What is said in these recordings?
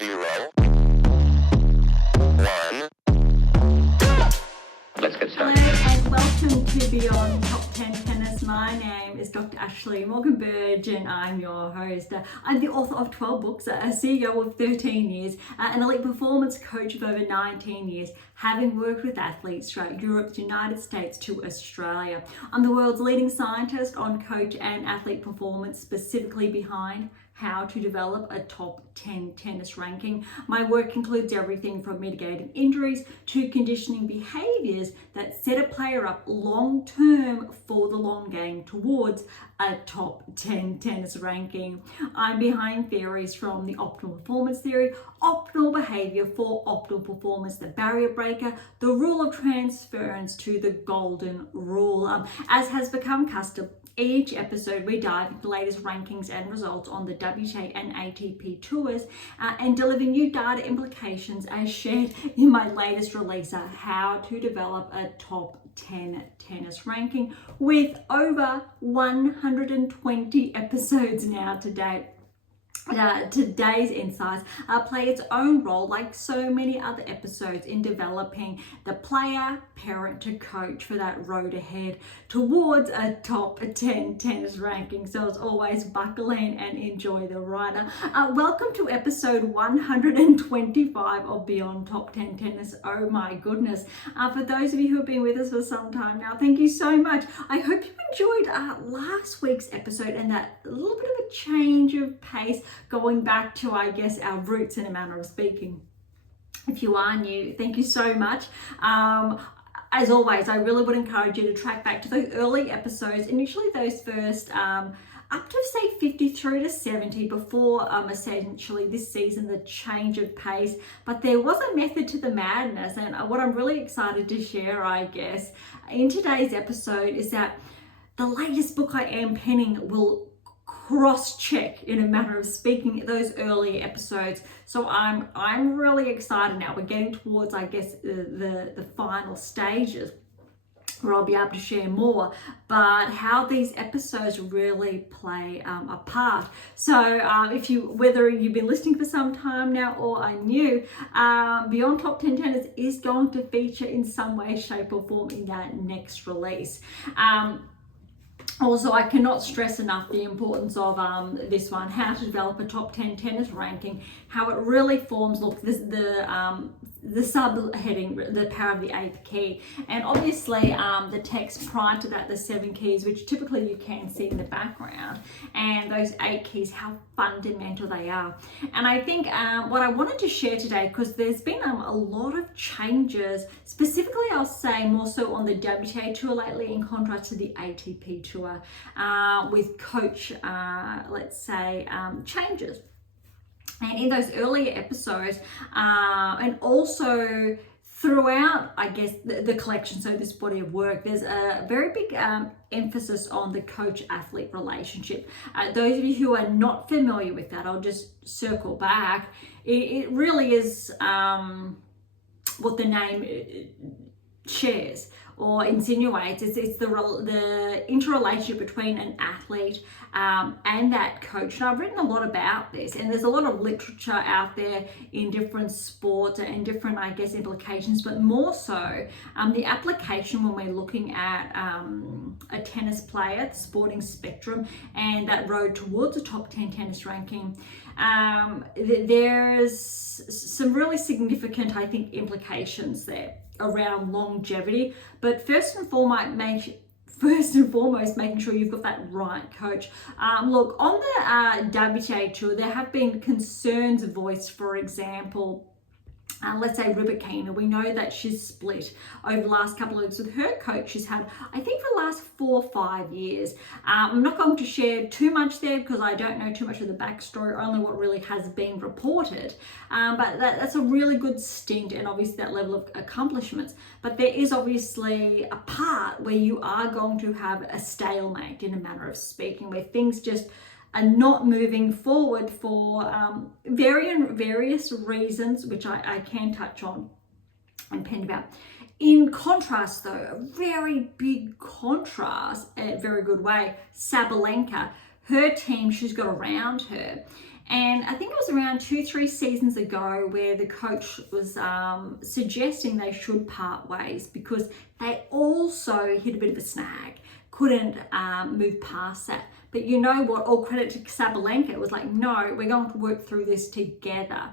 0, 1. Let's get started. Hello and welcome to Beyond Top 10 Tennis. My name is Dr. Morgan Berge and I'm your host. I'm the author of 12 books, a CEO of 13 years, an elite performance coach of over 19 years, having worked with athletes throughout Europe, the United States to Australia. I'm the world's leading scientist on coach and athlete performance, specifically behind how to develop a top 10 tennis ranking. My work includes everything from mitigating injuries to conditioning behaviors that set a player up long term for the long game towards a top 10 tennis ranking. I'm behind theories from the optimal performance theory, optimal behavior for optimal performance, the barrier breaker, the rule of transference to the golden rule. As has become custom, each episode we dive into the latest rankings and results on the WTA and ATP tours and deliver new data implications as shared in my latest release, How to Develop a Top 10 Tennis Ranking, with over 120 episodes now to date. Today's insights play its own role, like so many other episodes, in developing the player, parent to coach for that road ahead towards a top 10 tennis ranking. So as always, buckle in and enjoy the ride. Welcome to episode 125 of Beyond Top 10 Tennis. Oh my goodness. For those of you who have been with us for some time now, thank you so much. I hope you enjoyed last week's episode and that little bit of a change of pace, going back to, I guess, our roots in a manner of speaking. If you are new, thank you so much. As always, I really would encourage you to track back to those early episodes, initially those first up to say 53 to 70 before essentially this season, the change of pace. But there was a method to the madness, and what I'm really excited to share, I guess, in today's episode is that the latest book I am penning will cross-check, in a manner of speaking, those early episodes. So I'm really excited now. We're getting towards, I guess, the final stages where I'll be able to share more, but how these episodes really play a part. So whether you've been listening for some time now or are new, Beyond Top 10 Tennis is going to feature in some way, shape or form in that next release. Also, I cannot stress enough the importance of this one, how to develop a top 10 tennis ranking, how it really forms, look, the subheading, the power of the eighth key, and obviously the text prior to that, the 7 keys, which typically you can see in the background, and those 8 keys, how fundamental they are. And I think what I wanted to share today, because there's been a lot of changes, specifically I'll say more so on the WTA tour lately in contrast to the ATP tour, with coach, let's say, changes. And in those earlier episodes, and also throughout, I guess, the collection, so this body of work, there's a very big emphasis on the coach-athlete relationship. Those of you who are not familiar with that, I'll just circle back. It really is what the name shares or insinuates. It's the interrelationship between an athlete and that coach. And I've written a lot about this, and there's a lot of literature out there in different sports and different, I guess, implications, but more so the application when we're looking at a tennis player, the sporting spectrum, and that road towards a top 10 tennis ranking. There's some really significant, I think, implications there around longevity, but first and foremost, making sure you've got that right coach. Look, on the WTA tour, there have been concerns voiced, for example, let's say Rybakina. We know that she's split over the last couple of weeks with her coach she's had, I think, for the last 4 or 5 years. I'm not going to share too much there because I don't know too much of the backstory, only what really has been reported. But that's a really good stint, and obviously that level of accomplishments. But there is obviously a part where you are going to have a stalemate, in a manner of speaking, where things just are not moving forward for various reasons, which I can touch on and pen about. In contrast, though, a very big contrast, a very good way, Sabalenka, her team she's got around her, And I think it was around 2-3 seasons ago where the coach was suggesting they should part ways because they also hit a bit of a snag, couldn't move past that. But you know what, all credit to Sabalenka, it was like, no, we're going to work through this together.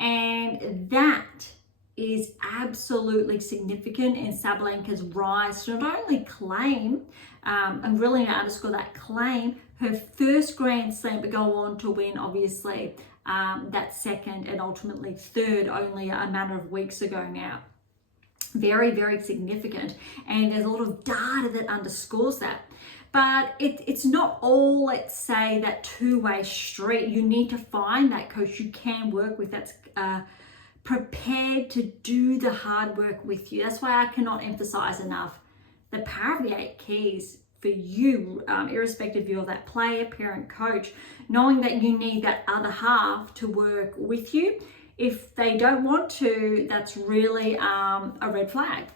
And that is absolutely significant in Sabalenka's rise to not only claim, and really underscore that claim, her first Grand Slam, but go on to win, obviously, that second and ultimately third only a matter of weeks ago now. Very, very significant. And there's a lot of data that underscores that. But it's not all, let's say, that two-way street. You need to find that coach you can work with that's prepared to do the hard work with you. That's why I cannot emphasize enough the power of the 8 keys for you, irrespective of you're that player, parent, coach, knowing that you need that other half to work with you. If they don't want to, that's really a red flag.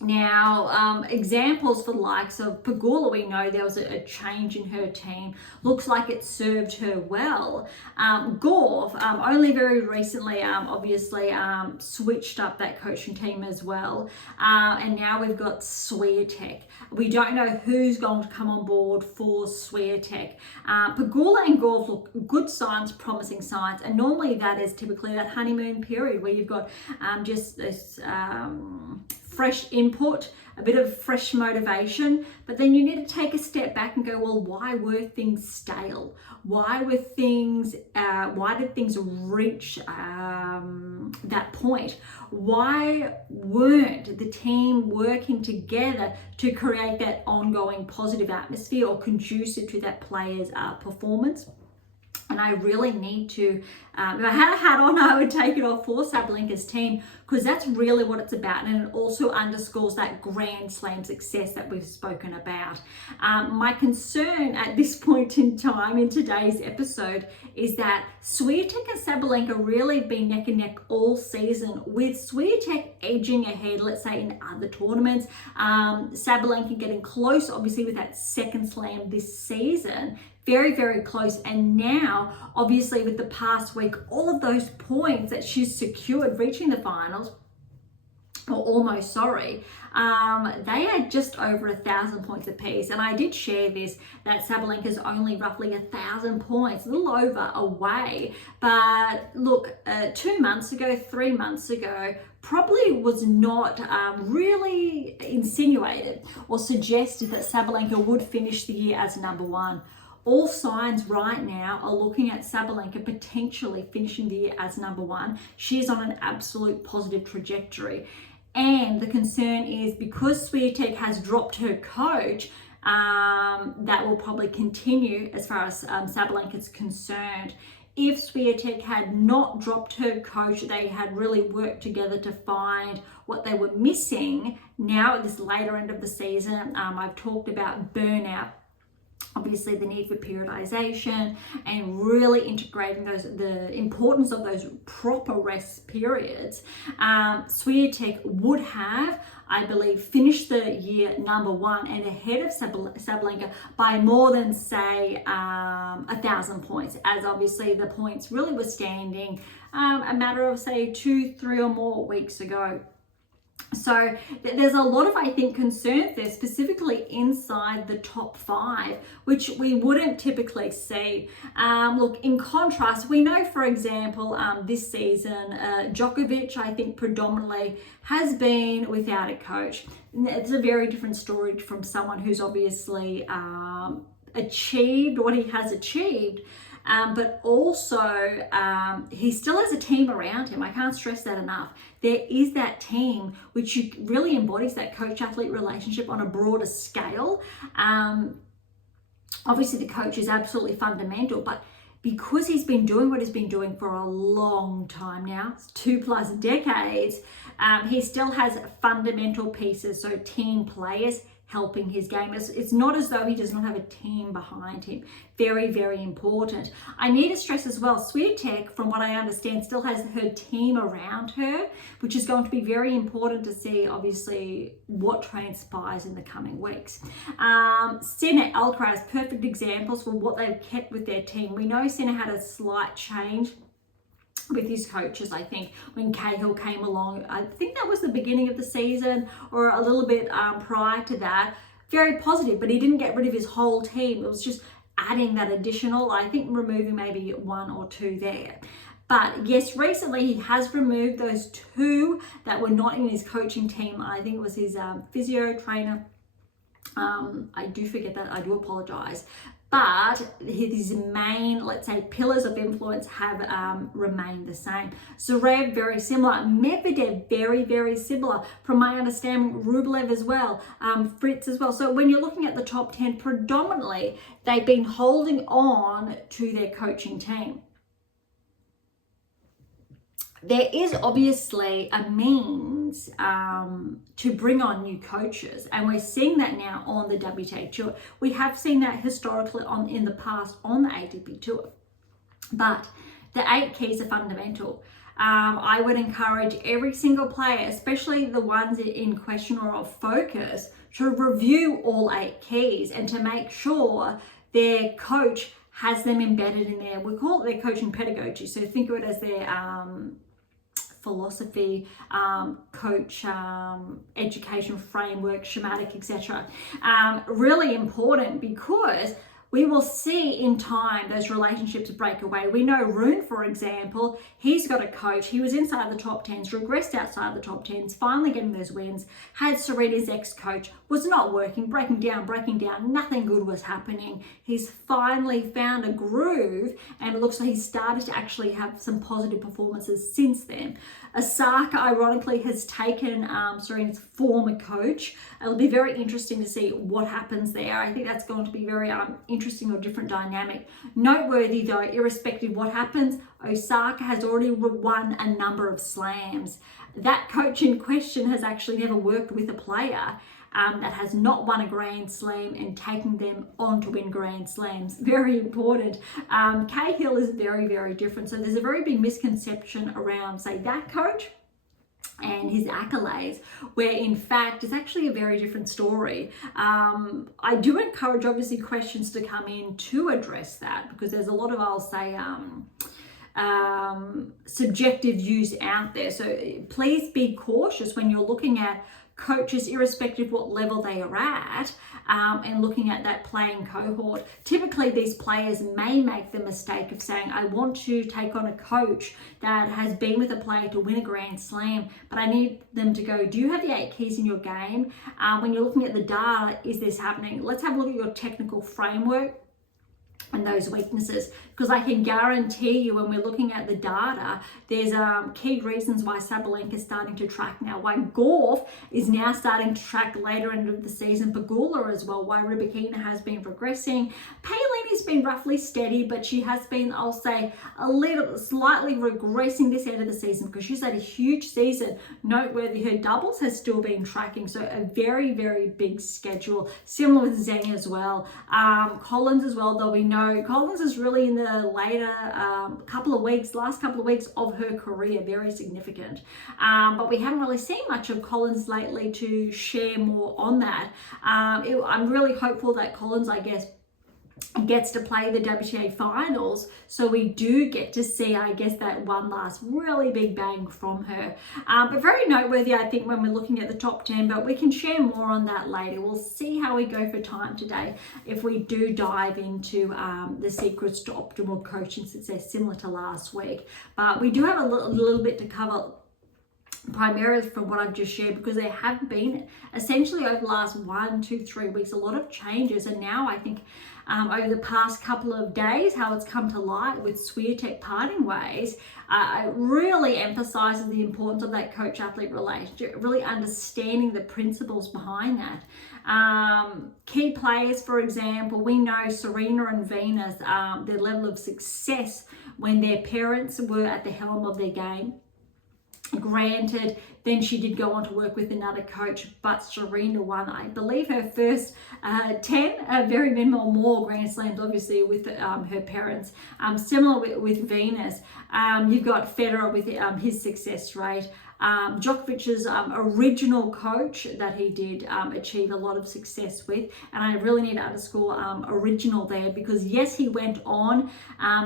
Now, examples for the likes of Pegula, we know there was a change in her team. Looks like it served her well. Gauff, only very recently, obviously, switched up that coaching team as well. And now we've got Swiatek. We don't know who's going to come on board for Swiatek. Pegula and Gauff look good signs, promising signs. And normally that is typically that honeymoon period where you've got just this fresh input, a bit of fresh motivation, but then you need to take a step back and go, well, why were things stale? Why did things reach that point? Why weren't the team working together to create that ongoing positive atmosphere or conducive to that player's performance? And I really need to, if I had a hat on, I would take it off for Sabalenka's team, because that's really what it's about. And it also underscores that Grand Slam success that we've spoken about. My concern at this point in time in today's episode is that Swiatek and Sabalenka really have been neck and neck all season, with Swiatek edging ahead, let's say, in other tournaments. Sabalenka getting close, obviously, with that second slam this season. Very, very close. And now, obviously, with the past week, all of those points that she's secured, reaching the finals, or almost, sorry, they had just over 1,000 points apiece. And I did share this, that Sabalenka's only roughly 1,000 points, a little over away. But look, 2 months ago, 3 months ago, probably was not really insinuated or suggested that Sabalenka would finish the year as number one. All signs right now are looking at Sabalenka potentially finishing the year as number one. She's on an absolute positive trajectory. And the concern is, because Swiatek has dropped her coach, that will probably continue as far as Sabalenka is concerned. If Swiatek had not dropped her coach, they had really worked together to find what they were missing. Now at this later end of the season, I've talked about burnout. Obviously, the need for periodization and really integrating the importance of those proper rest periods. Swiatek would have, I believe, finished the year number one and ahead of Sabalenka by more than, say, 1,000 points, as obviously the points really were standing a matter of, say, 2, 3 or more weeks ago. So there's a lot of, I think, concerns there, specifically inside the top 5, which we wouldn't typically see. Look, in contrast, we know, for example, this season, Djokovic, I think, predominantly has been without a coach. It's a very different story from someone who's obviously achieved what he has achieved. But also, he still has a team around him. I can't stress that enough. There is that team which really embodies that coach-athlete relationship on a broader scale. Obviously, the coach is absolutely fundamental, but because he's been doing what he's been doing for a long time now, 2+ decades, he still has fundamental pieces, so team players, helping his game. It's not as though he does not have a team behind him. Very, very important. I need to stress as well, Swiatek, from what I understand, still has her team around her, which is going to be very important to see, obviously, what transpires in the coming weeks. Sinner, Alcaraz, perfect examples for what they've kept with their team. We know Sinner had a slight change with his coaches, I think, when Cahill came along. I think that was the beginning of the season or a little bit prior to that. Very positive, but he didn't get rid of his whole team. It was just adding that additional, I think removing maybe one or two there. But yes, recently he has removed those two that were not in his coaching team. I think it was his physio trainer. I do forget that, I do apologize. But his main, let's say, pillars of influence have remained the same. Zverev, very similar. Medvedev, very, very similar. From my understanding, Rublev as well. Fritz as well. So when you're looking at the top 10, predominantly, they've been holding on to their coaching team. There is obviously a means to bring on new coaches, and we're seeing that now on the WTA Tour. We have seen that historically in the past on the ATP Tour. But the 8 keys are fundamental. I would encourage every single player, especially the ones in question or of focus, to review all 8 keys and to make sure their coach has them embedded in there. We call it their coaching pedagogy. So think of it as their philosophy, coach, education framework, schematic, etc. Really important, because we will see in time those relationships break away. We know Rune, for example, he's got a coach. He was inside the top 10s, regressed outside the top 10s, finally getting those wins, had Serena's ex-coach, was not working, breaking down, nothing good was happening. He's finally found a groove, and it looks like he's started to actually have some positive performances since then. Osaka, ironically, has taken Serena's former coach. It'll be very interesting to see what happens there. I think that's going to be very interesting or different dynamic. Noteworthy though, irrespective of what happens, Osaka has already won a number of slams. That coach in question has actually never worked with a player that has not won a Grand Slam and taking them on to win Grand Slams. Very important. Cahill is very, very different. So there's a very big misconception around, say, that coach and his accolades, where in fact it's actually a very different story. I do encourage obviously questions to come in to address that, because there's a lot of, I'll say, subjective views out there. So please be cautious when you're looking at coaches, irrespective of what level they are at, and looking at that playing cohort. Typically, these players may make the mistake of saying, I want to take on a coach that has been with a player to win a Grand Slam, but I need them to go, do you have the 8 keys in your game? When you're looking at the data, is this happening? Let's have a look at your technical framework and those weaknesses, because I can guarantee you when we're looking at the data, there's key reasons why Sabalenka is starting to track now, why Gauff is now starting to track later into the season, Pegula as well, why Rybakina has been progressing. Paolini's been roughly steady, but she has been, I'll say, a little slightly regressing this end of the season, because she's had a huge season. Noteworthy, her doubles has still been tracking, so a very, very big schedule. Similar with Zheng as well. Collins as well, though we know Collins is really in the later last couple of weeks of her career, very significant. But we haven't really seen much of Collins lately to share more on that. I'm really hopeful that Collins, I guess, gets to play the WTA finals, so we do get to see, I guess, that one last really big bang from her. But very noteworthy, I think, when we're looking at the top 10, but we can share more on that later. We'll see how we go for time today if we do dive into the secrets to optimal coaching success, similar to last week. But we do have a little bit to cover, primarily from what I've just shared, because there have been essentially over the last 1, 2, 3 weeks a lot of changes, and now I think over the past couple of days, how it's come to light with Swiatek parting ways, it really emphasizes the importance of that coach-athlete relationship, really understanding the principles behind that. Key players, for example, we know Serena and Venus, their level of success when their parents were at the helm of their game. Granted, then she did go on to work with another coach, but Serena won, I believe, her first 10, very minimal more Grand Slams, obviously, with her parents. Similar with Venus. You've got Federer with his success rate. Djokovic's original coach that he did achieve a lot of success with, and I really need to underscore original there, because yes, he went on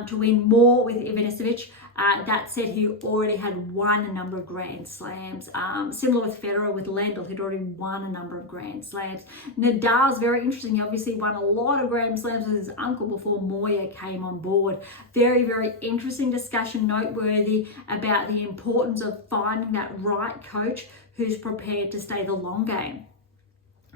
to win more with Ivanisevic. That said, he already had won a number of Grand Slams. Similar with Federer, with Lendl, he'd already won a number of Grand Slams. Nadal's very interesting. He obviously won a lot of Grand Slams with his uncle before Moya came on board. Very, very interesting discussion, noteworthy about the importance of finding that right coach who's prepared to stay the long game.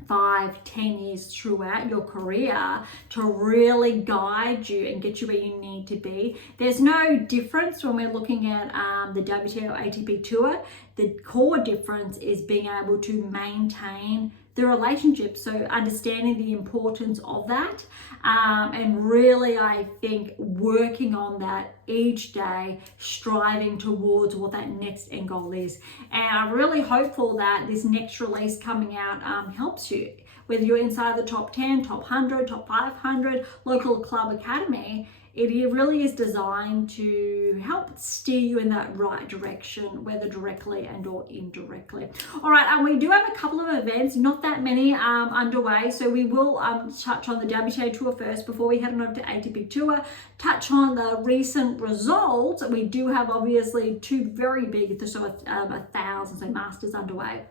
5-10 years throughout your career to really guide you and get you where you need to be. There's no difference when we're looking at the WTA or ATP tour. The core difference is being able to maintain the relationship, so understanding the importance of that, and really, I think, working on that each day, striving towards what that next end goal is. And I'm really hopeful that this next release coming out helps you, whether you're inside the top 10, top 100, top 500, local club academy. It really is designed to help steer you in that right direction, whether directly and or indirectly. All right, we do have a couple of events, not that many underway. So we will touch on the WTA Tour first before we head on over to ATP Tour, touch on the recent results. We do have obviously two very big, so 1,000, so Masters underway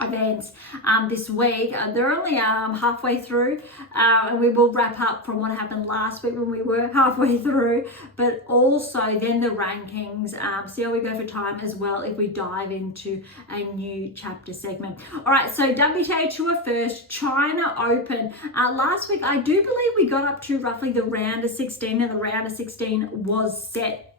events this week. They're only halfway through, and we will wrap up from what happened last week when we were halfway through, but also then the rankings, see how we go for time as well if we dive into a new chapter segment. All right, so WTA Tour first, China Open. Last week I do believe we got up to roughly the round of 16, and the round of 16 was set.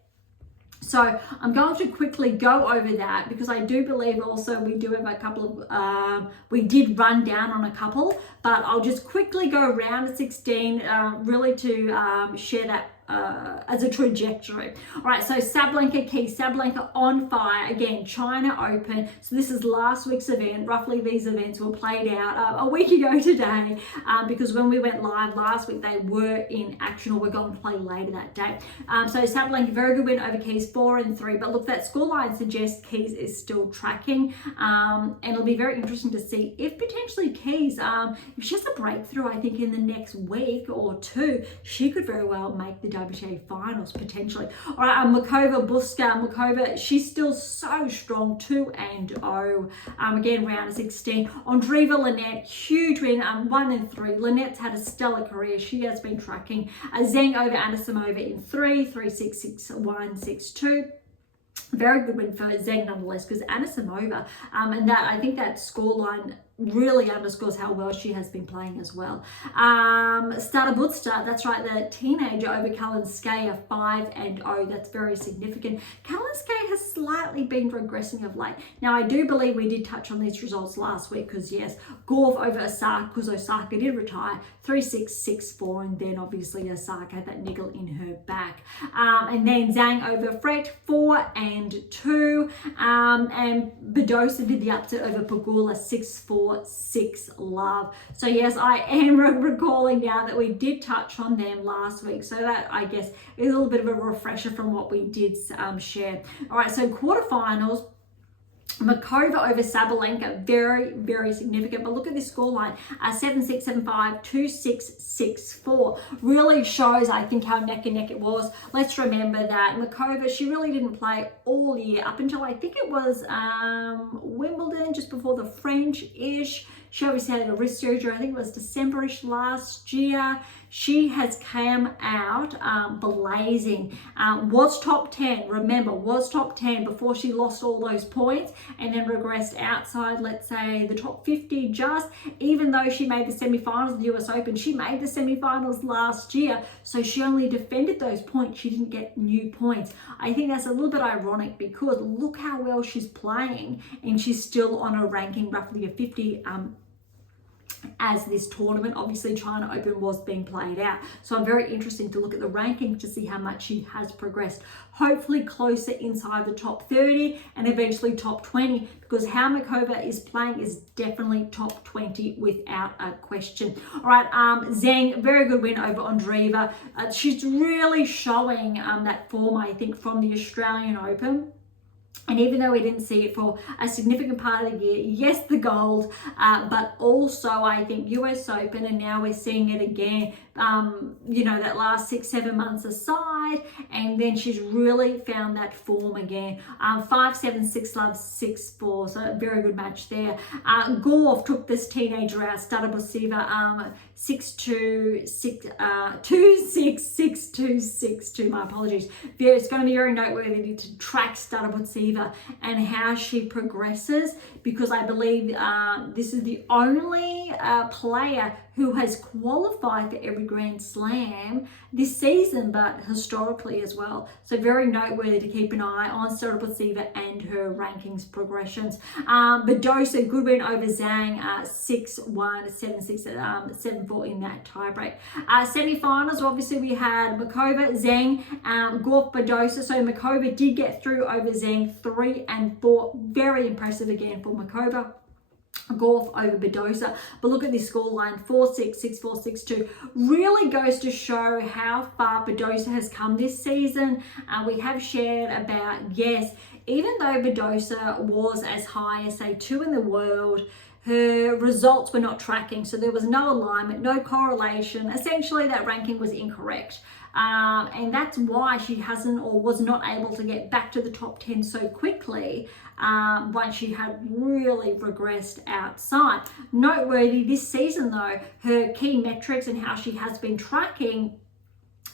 So I'm going to quickly go over that, because I do believe also we do have a couple of, we did run down on a couple, but I'll just quickly go round to 16 really to share that as a trajectory. All right, so Sabalenka key, Sabalenka on fire again, China Open. So this is last week's event. Roughly these events were played out a week ago today, because when we went live last week they were in action, or we're going to play later that day. So Sabalenka, very good win over Keys, 4-3. But look, that scoreline suggests Keys is still tracking, and it'll be very interesting to see if potentially Keys, if she has a breakthrough, I think in the next week or two, she could very well make the WTA finals potentially. All right, Makova, Buska. Makova, she's still so strong, 2-0. Again, round of 16. Andreeva Linette, huge win, 1-3. Linette's had a stellar career. She has been tracking. Zheng over Anisimova in 3-6, 6-1, 6-2. Very good win for Zheng nonetheless, because Anisimova, and that, I think that scoreline really underscores how well she has been playing as well. Stara Butsta, that's right, the teenager over Kalinskaya, 5-0. That's very significant. Kalinskaya has slightly been regressing of late. Now, I do believe we did touch on these results last week, because yes, Gauff over Osaka, because Osaka did retire, 3-6, 6-4, and then obviously Osaka had that niggle in her back. And then Zhang over Fret, 4-2. And Badosa did the upset over Pegula, 6-4. 6-love. So yes, I am recalling now that we did touch on them last week, so that I guess is a little bit of a refresher from what we did share. All right, so quarterfinals, Makova over Sabalenka, very, very significant. But look at this scoreline, 7-6, 7-5, 2-6, 6-4. Really shows, I think, how neck and neck it was. Let's remember that Makova, she really didn't play all year up until I think it was Wimbledon, just before the French-ish. She obviously had a wrist surgery, I think it was December-ish last year. She has come out blazing. Was top 10, remember, was top 10 before she lost all those points, and then regressed outside, let's say, the top 50 just, even though she made the semi-finals of the US Open. She made the semi-finals last year, so she only defended those points. She didn't get new points. I think that's a little bit ironic, because look how well she's playing, and she's still on a ranking roughly of 50 as this tournament, obviously China Open, was being played out. So I'm very interested to look at the ranking to see how much she has progressed. Hopefully closer inside the top 30 and eventually top 20, because how Mikova is playing is definitely top 20 without a question. All right, Zhang, very good win over Andreeva. She's really showing that form, I think, from the Australian Open. And even though we didn't see it for a significant part of the year, yes, the gold, but also I think US Open, and now we're seeing it again, that last 6-7 months aside, and then she's really found that form again. 5-7, 6-love, 6-4, so a very good match there. Gauff took this teenager out, Stadaboseva, 6-2, 2-6, 6-2, 6-2, my apologies. It's going to be very noteworthy to track Stadaboseva and how she progresses, because I believe this is the only player who has qualified for every Grand Slam this season, but historically as well. So very noteworthy to keep an eye on Stadaboseva and her rankings progressions. Badosa, good win over Zhang, 6-1, 7-6, 7-4 in that tiebreak. Semi-finals, obviously we had Mikova, Zhang, Gauff, Badosa. So Mikova did get through over Zhang 3-4. Very impressive again for Mikova. Gauff over Badosa, but look at this scoreline, 4-6, 6-4, 6-2. Really goes to show how far Badosa has come this season. We have shared about, yes, even though Badosa was as high as, say, 2 in the world, her results were not tracking, so there was no alignment, no correlation. Essentially, that ranking was incorrect. And that's why she hasn't, or was not able to get back to the top 10 so quickly once she had really regressed outside. Noteworthy this season though, her key metrics and how she has been tracking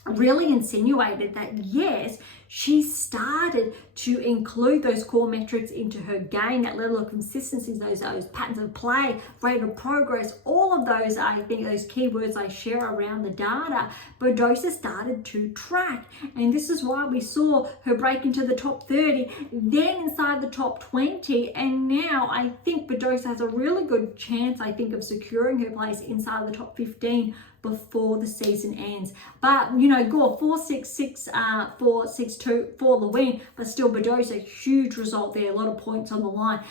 really insinuated that yes, she started to include those core metrics into her game, that level of consistency, those patterns of play, rate of progress, all of those, I think, those keywords I share around the data, Badosa started to track. And this is why we saw her break into the top 30, then inside the top 20, and now I think Badosa has a really good chance, I think, of securing her place inside the top 15 before the season ends. But Gauff 4-6, 6-4, 6-2 for the win, but still Badosa, huge result there, a lot of points on the line.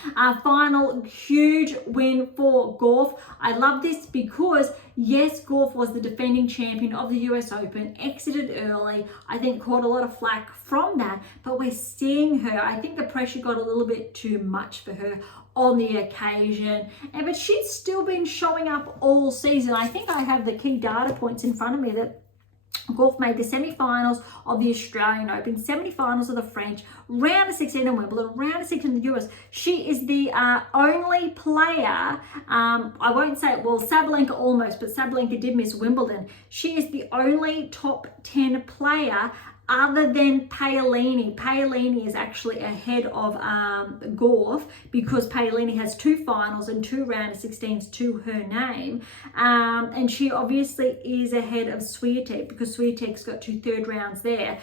Final huge win for Gauff. I love this because yes, Gauff was the defending champion of the US Open, exited early, I think caught a lot of flack from that, but we're seeing her, I think the pressure got a little bit too much for her on the occasion, but she's still been showing up all season. I think I have the key data points in front of me that Gauff made the semi-finals of the Australian Open, semi-finals of the French, round of 16 in Wimbledon, round of 16 in the US. She is the only player, I won't say, well, Sabalenka almost, but Sabalenka did miss Wimbledon. She is the only top 10 player other than Paolini. Paolini is actually ahead of Gauff because Paolini has 2 finals and 2 round of 16s to her name. And she obviously is ahead of Swiatek because Swiatek's got 2 third rounds there.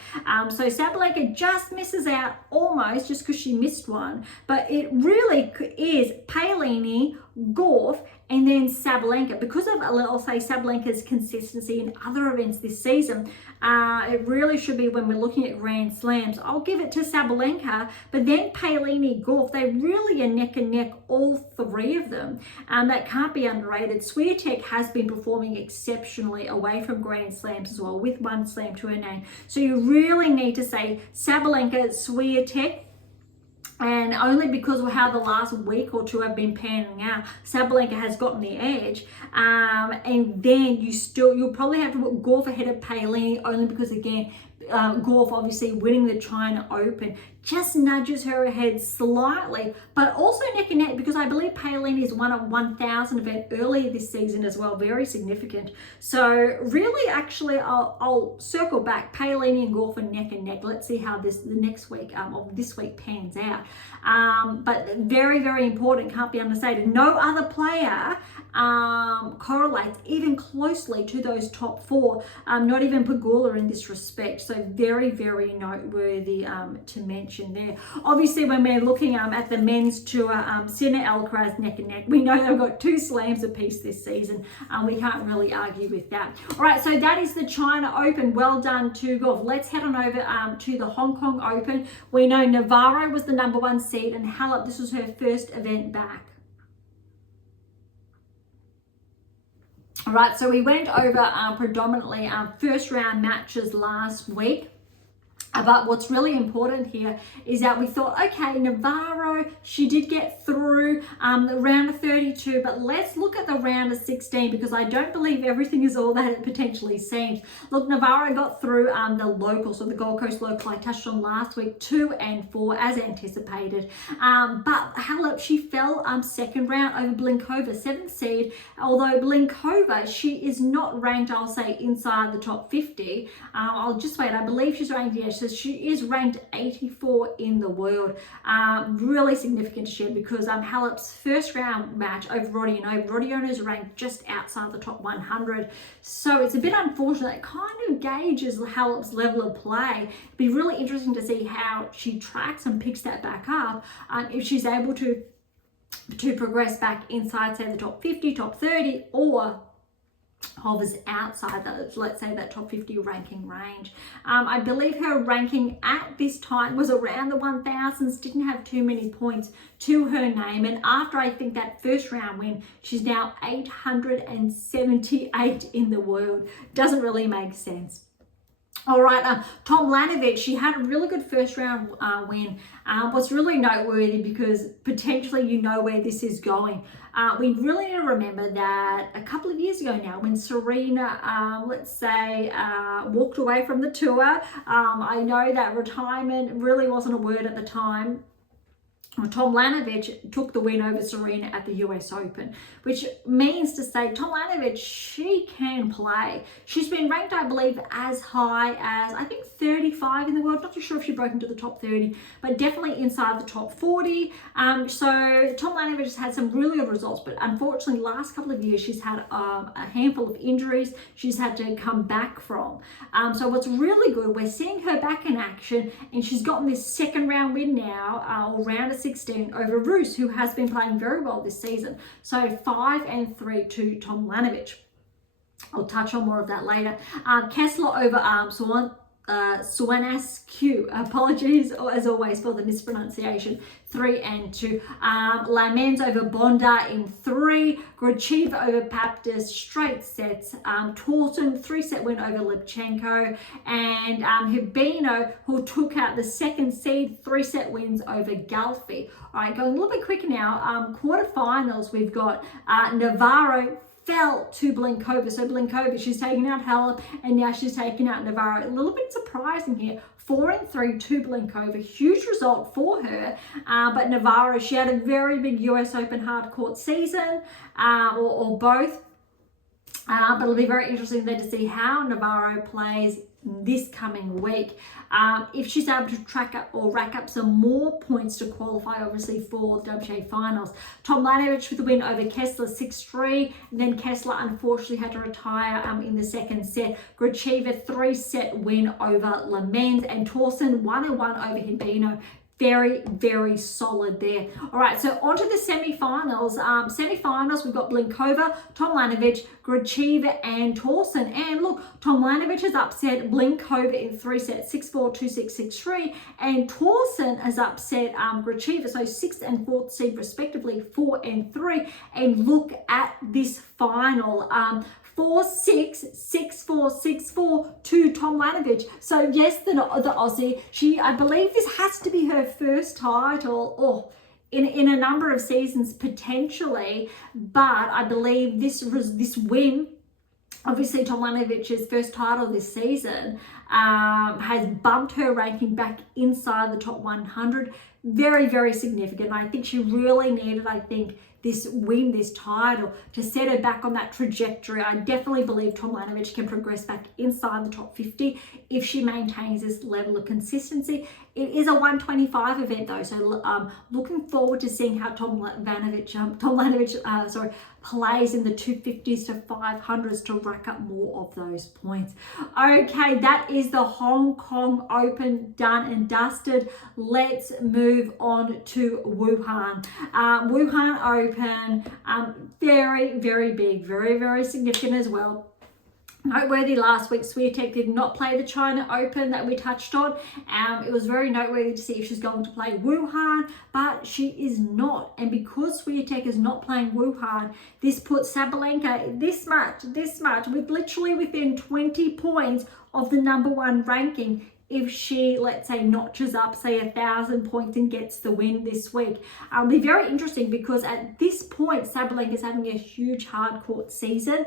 So Sabalenka just misses out almost just because she missed one. But it really is Paolini, Gauff, and then Sabalenka. Because of, I'll say, Sabalenka's consistency in other events this season, it really should be when we're looking at Grand Slams. I'll give it to Sabalenka, but then Paolini, Gauff, they really are neck and neck, all 3 of them. That can't be underrated. Swiatek has been performing exceptionally away from Grand Slams as well, with 1 slam to her name. So you really need to say Sabalenka, Swiatek, and only because of how the last week or 2 have been panning out, Sabalenka has gotten the edge. And then you'll probably have to put Gauff ahead of Paolini, only because, again, Gauff obviously winning the China Open just nudges her ahead slightly, but also neck and neck because I believe Paolini has won a 1,000 event earlier this season as well, very significant. So really, actually, I'll circle back. Paolini and Gauff are neck and neck. Let's see how the next week of this week pans out. But very, very important, can't be understated. No other player correlates even closely to those top 4, not even Pegula in this respect. So very, very noteworthy to mention. connection there. Obviously, when we're looking at the men's tour, Sinner Alcaraz neck and neck. We know they've got 2 slams apiece this season. We can't really argue with that. All right, so that is the China Open. Well done to golf. Let's head on over to the Hong Kong Open. We know Navarro was the #1 seed, and Halep, this was her first event back. All right, so we went over predominantly first round matches last week. But what's really important here is that we thought, okay, Navarro, she did get through the round of 32, but let's look at the round of 16 because I don't believe everything is all that it potentially seems. Look, Navarro got through the local, so the Gold Coast local I touched on last week, 2 and 4 as anticipated. But Halep, she fell second round over Blinkova, 7th seed. Although Blinkova, she is not ranked, I'll say, inside the top 50. I'll just wait. I believe she's ranked, yeah, so she is ranked 84 in the world. Really significant to share because Halep's first round match over Rodionova. Rodionova is ranked just outside the top 100. So it's a bit unfortunate. It kind of gauges Halep's level of play. It'd be really interesting to see how she tracks and picks that back up if she's able to progress back inside, say, the top 50, top 30, or hovers outside the, let's say, that top 50 ranking range. I believe her ranking at this time was around the 1000s, didn't have too many points to her name, and after I think that first round win, she's now 878 in the world. Doesn't really make sense. All right, Tomljanovic, she had a really good first round win. What's really noteworthy, because potentially you know where this is going. We really need to remember that a couple of years ago now, when Serena, let's say, walked away from the tour, I know that retirement really wasn't a word at the time. Tomljanovic took the win over Serena at the US Open, which means to say Tomljanovic, she can play. She's been ranked, I believe, as high as, I think, 35 in the world. Not too sure if she broke into the top 30, but definitely inside the top 40. So Tomljanovic has had some really good results, but unfortunately, last couple of years, she's had a handful of injuries she's had to come back from. So what's really good, we're seeing her back in action, and she's gotten this second round win now, or round of 16 over Roos, who has been playing very well this season. So 5 and 3 to Tomljanovic. I'll touch on more of that later. Kessler over Suanescu, apologies as always for the mispronunciation, 3 and 2. Lamens over Bonda in 3. Gracheva over Paptis, straight sets. Torton, 3-set win over Lipchenko. And Hibino, who took out the second seed, 3-set wins over Galfi. All right, going a little bit quicker now. Quarterfinals, we've got Navarro fell to Blinkova. So Blinkova, she's taken out Halep, and now she's taken out Navarro. A little bit surprising here. 4 and 3 to Blinkova. Huge result for her. But Navarro, she had a very big US Open hard court season, or both. But it'll be very interesting then to see how Navarro plays this coming week. If she's able to track up or rack up some more points to qualify, obviously, for the WTA finals. Tomljanovic with the win over Kessler, 6-3. And then Kessler unfortunately had to retire in the second set. Gracheva, 3-set win over Lamens, and Torsen 1-1 over Hibino. Very, very solid there. All right, so on to the semi-finals. Semi-finals, we've got Blinkova, Tomljanovic, Gracheva, and Torsen. And look, Tomljanovic has upset Blinkova in 3 sets, 6-4, 2-6, 6-3. And Torsen has upset Gracheva, so 6th and 4th seed respectively, 4 and 3. And look at this final. 4-6, 6-4, 6-4 to Tomljanovic. So yes, the Aussie, I believe this has to be her first title, in a number of seasons potentially, but I believe this win, obviously Tomljanovic's first title this season, has bumped her ranking back inside the top 100. very, very significant. I think she really needed, this win, this title, to set her back on that trajectory. I definitely believe Tomljanovic can progress back inside the top 50 if she maintains this level of consistency. It is a 125 event though, so looking forward to seeing how Tomljanovic plays in the 250s to 500s to rack up more of those points. Okay, that is the Hong Kong Open done and dusted. Let's move on to Wuhan. Wuhan Open, very, very big, very, very significant as well. Noteworthy last week, Swiatek did not play the China Open that we touched on. It was very noteworthy to see if she's going to play Wuhan, but she is not. And because Swiatek is not playing Wuhan, this puts Sabalenka this much, with literally within 20 points of the #1 ranking. If she, let's say, notches up, say, 1,000 points and gets the win this week. It'll be very interesting because at this point, Sabalenka is having a huge hard court season.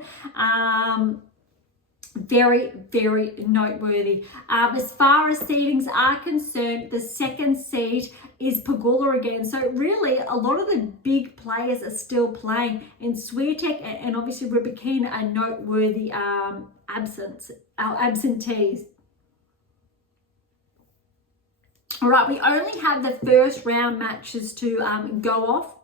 Very, very noteworthy. As far as seedings are concerned, the second seed is Pegula again. So really, a lot of the big players are still playing. And Swiatek and obviously Rybakina are noteworthy absentees. All right, we only have the first round matches to go off.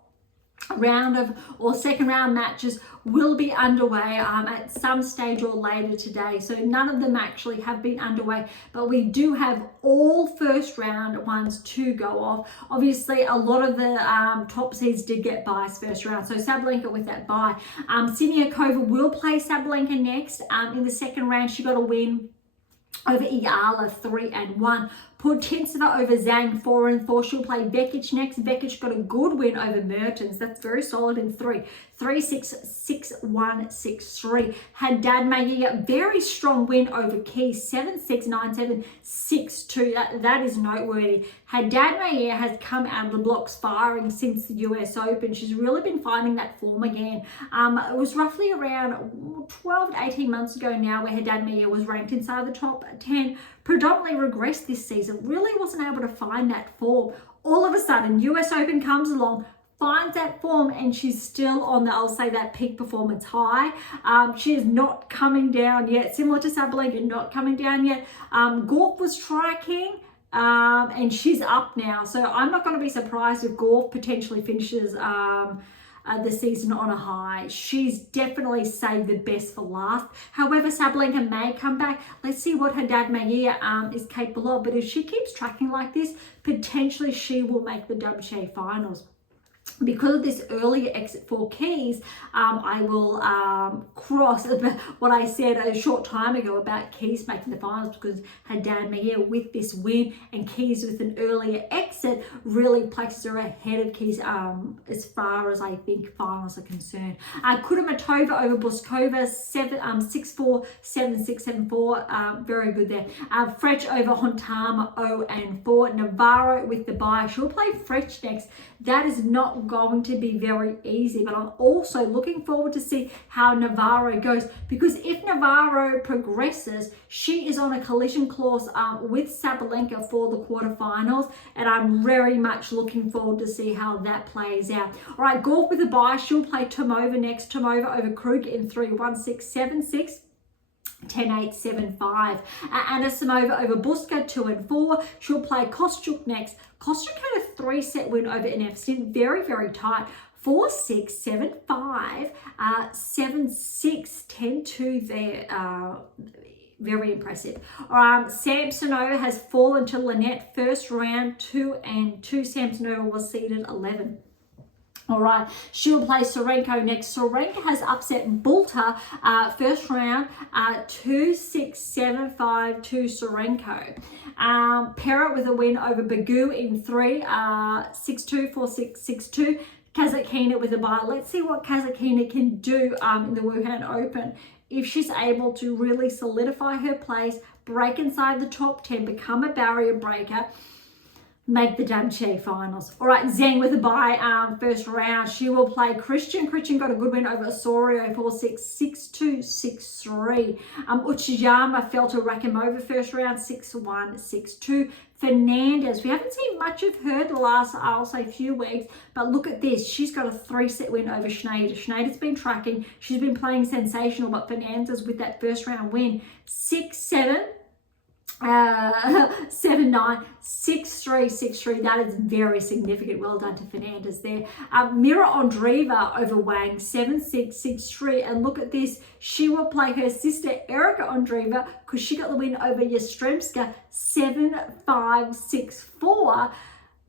Second round matches will be underway at some stage or later today. So none of them actually have been underway, but we do have all first round ones to go off. Obviously, a lot of the top seeds did get byes first round. So Sabalenka with that bye. Siniakova will play Sabalenka next. In the second round, she got a win over Iala 3-1. Putintseva over Zhang 4-4. She'll play Vekic next. Vekic got a good win over Mertens. That's very solid in 3. 3-6, 6-1, 6-3. Haddad Maia, very strong win over Keys. 7-6, 9-7, 6-2. That is noteworthy. Haddad Maia has come out of the blocks firing since the US Open. She's really been finding that form again. It was roughly around 12 to 18 months ago now where Haddad Maia was ranked inside the top 10. Predominantly regressed this season. Really wasn't able to find that form. All of a sudden, US Open comes along, finds that form, and she's still on the, I'll say, that peak performance high. She is not coming down yet. Similar to Sabalenka, not coming down yet. Gauff was striking, and she's up now. So I'm not going to be surprised if Gauff potentially finishes the season on a high. She's definitely saved the best for last. However, Sabalenka may come back. Let's see what Haddad Maia is capable of. But if she keeps tracking like this, potentially she will make the WTA finals. Because of this earlier exit for Keys, I will cross what I said a short time ago about Keys making the finals, because Haddad Maia with this win and Keys with an earlier exit really places her ahead of Keys as far as I think finals are concerned. Kudermetova over Boskova 6-4, 7-6, 7-4. Very good there. Frech over Hontama 0-4. Navarro with the bye. She'll play Frech next. That is not going to be very easy, but I'm also looking forward to see how Navarro goes, because if Navarro progresses, she is on a collision clause with Sabalenka for the quarterfinals, and I'm very much looking forward to see how that plays out. All right, Gauff with a bye. She'll play Tomova next. Tomova over Krug in 3-1, 6-7-6. 10-8, 7-5. Anisimova over Buska 2-4. She'll play Kostyuk next. Kostyuk had a 3-set win over Enefstin. Very, very tight. 4-6, 7-5, 7-6, 10-2 there. Very impressive. Samsonova has fallen to Lynette. First round 2-2. Samsonova was seeded 11. All right, she'll play Sorenko next. Sorenko has upset Bulta first round 2-6, 7-5 to Sorenko. Perra with a win over Bagu in 3, 6-2, 4-6, 6-2. Kasatkina with a bye. Let's see what Kasatkina can do in the Wuhan Open. If she's able to really solidify her place, break inside the top 10, become a barrier breaker. make the WTA finals. All right, Zheng with a bye first round. She will play Christian. Christian got a good win over Osorio 4-6, 6-2, 6-3. Uchiyama fell to Rakhimova first round 6-1, 6-2. Fernandez, we haven't seen much of her the last, I'll say, few weeks, but look at this. She's got a 3-set win over Schneider. Schneider's been tracking. She's been playing sensational, but Fernandez with that first round win, 6-7. 7-9, 6-3, 6-3. That is very significant. Well done to Fernandez there. Mira Andreeva over Wang, 7-6, 6-3. And look at this. She will play her sister Erica Andreeva because she got the win over Yastremska, 7-5, 6-4.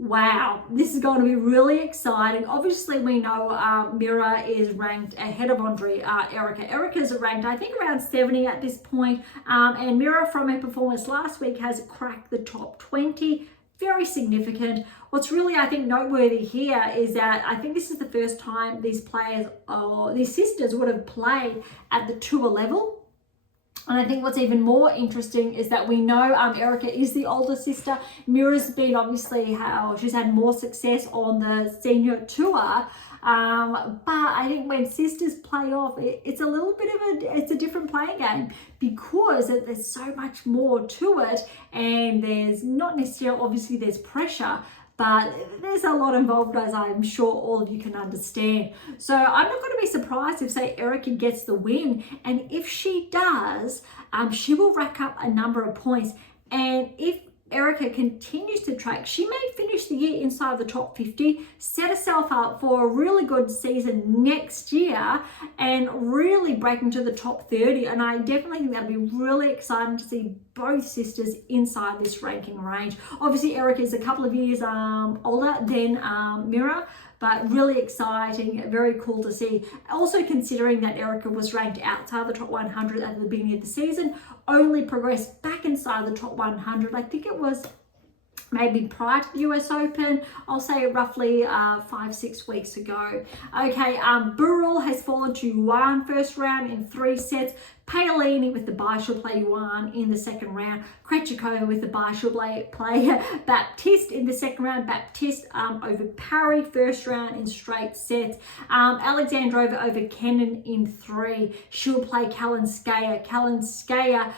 Wow, this is going to be really exciting. Obviously, we know Mira is ranked ahead of Erica. Erica's ranked, I think, around 70 at this point. And Mira, from her performance last week, has cracked the top 20. Very significant. What's really, I think, noteworthy here is that I think this is the first time these players, or these sisters, would have played at the tour level. And I think what's even more interesting is that we know Erica is the older sister. Mira's been obviously she's had more success on the senior tour. But I think when sisters play off, it's a little bit of it's a different playing game because there's so much more to it, and there's not necessarily, obviously there's pressure, but there's a lot involved, as I'm sure all of you can understand. So I'm not going to be surprised if, say, Erica gets the win. And if she does, she will rack up a number of points. And if Erica continues to track, she may finish the year inside the top 50, set herself up for a really good season next year and really break into the top 30. And I definitely think that'd be really exciting to see both sisters inside this ranking range. Obviously, Erica is a couple of years older than Mira, but really exciting, very cool to see. Also considering that Erica was ranked outside the top 100 at the beginning of the season, only progressed back inside the top 100. I think it was maybe prior to the US Open, I'll say roughly 5-6 weeks ago. Okay, Burrell has fallen to Wuhan first round in 3 sets. Paolini with the bye, she'll play Yuan in the second round. Krejcikova with the bye, she'll play Baptiste in the second round. Baptiste over Parry first round in straight sets. Alexandrova over Kenin in 3. She'll play Kalinskaya. Kalinskaya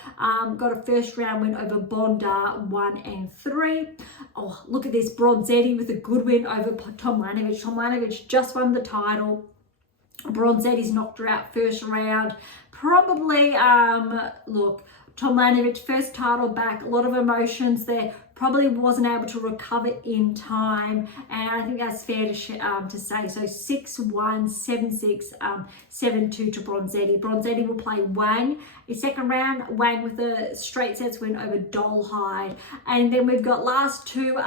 got a first round win over Bondar 1 and 3. Oh, look at this. Bronzetti with a good win over Tomljanovic. Tomljanovic just won the title. Bronzetti's knocked her out first round. Probably, look, Tomljanovic, first title back, a lot of emotions there. Probably wasn't able to recover in time, and I think that's fair to say. So 6-1, 7-6, 7-2 to Bronzetti. Bronzetti will play Wang in second round. Wang with a straight sets win over Dolhide. And then we've got last two,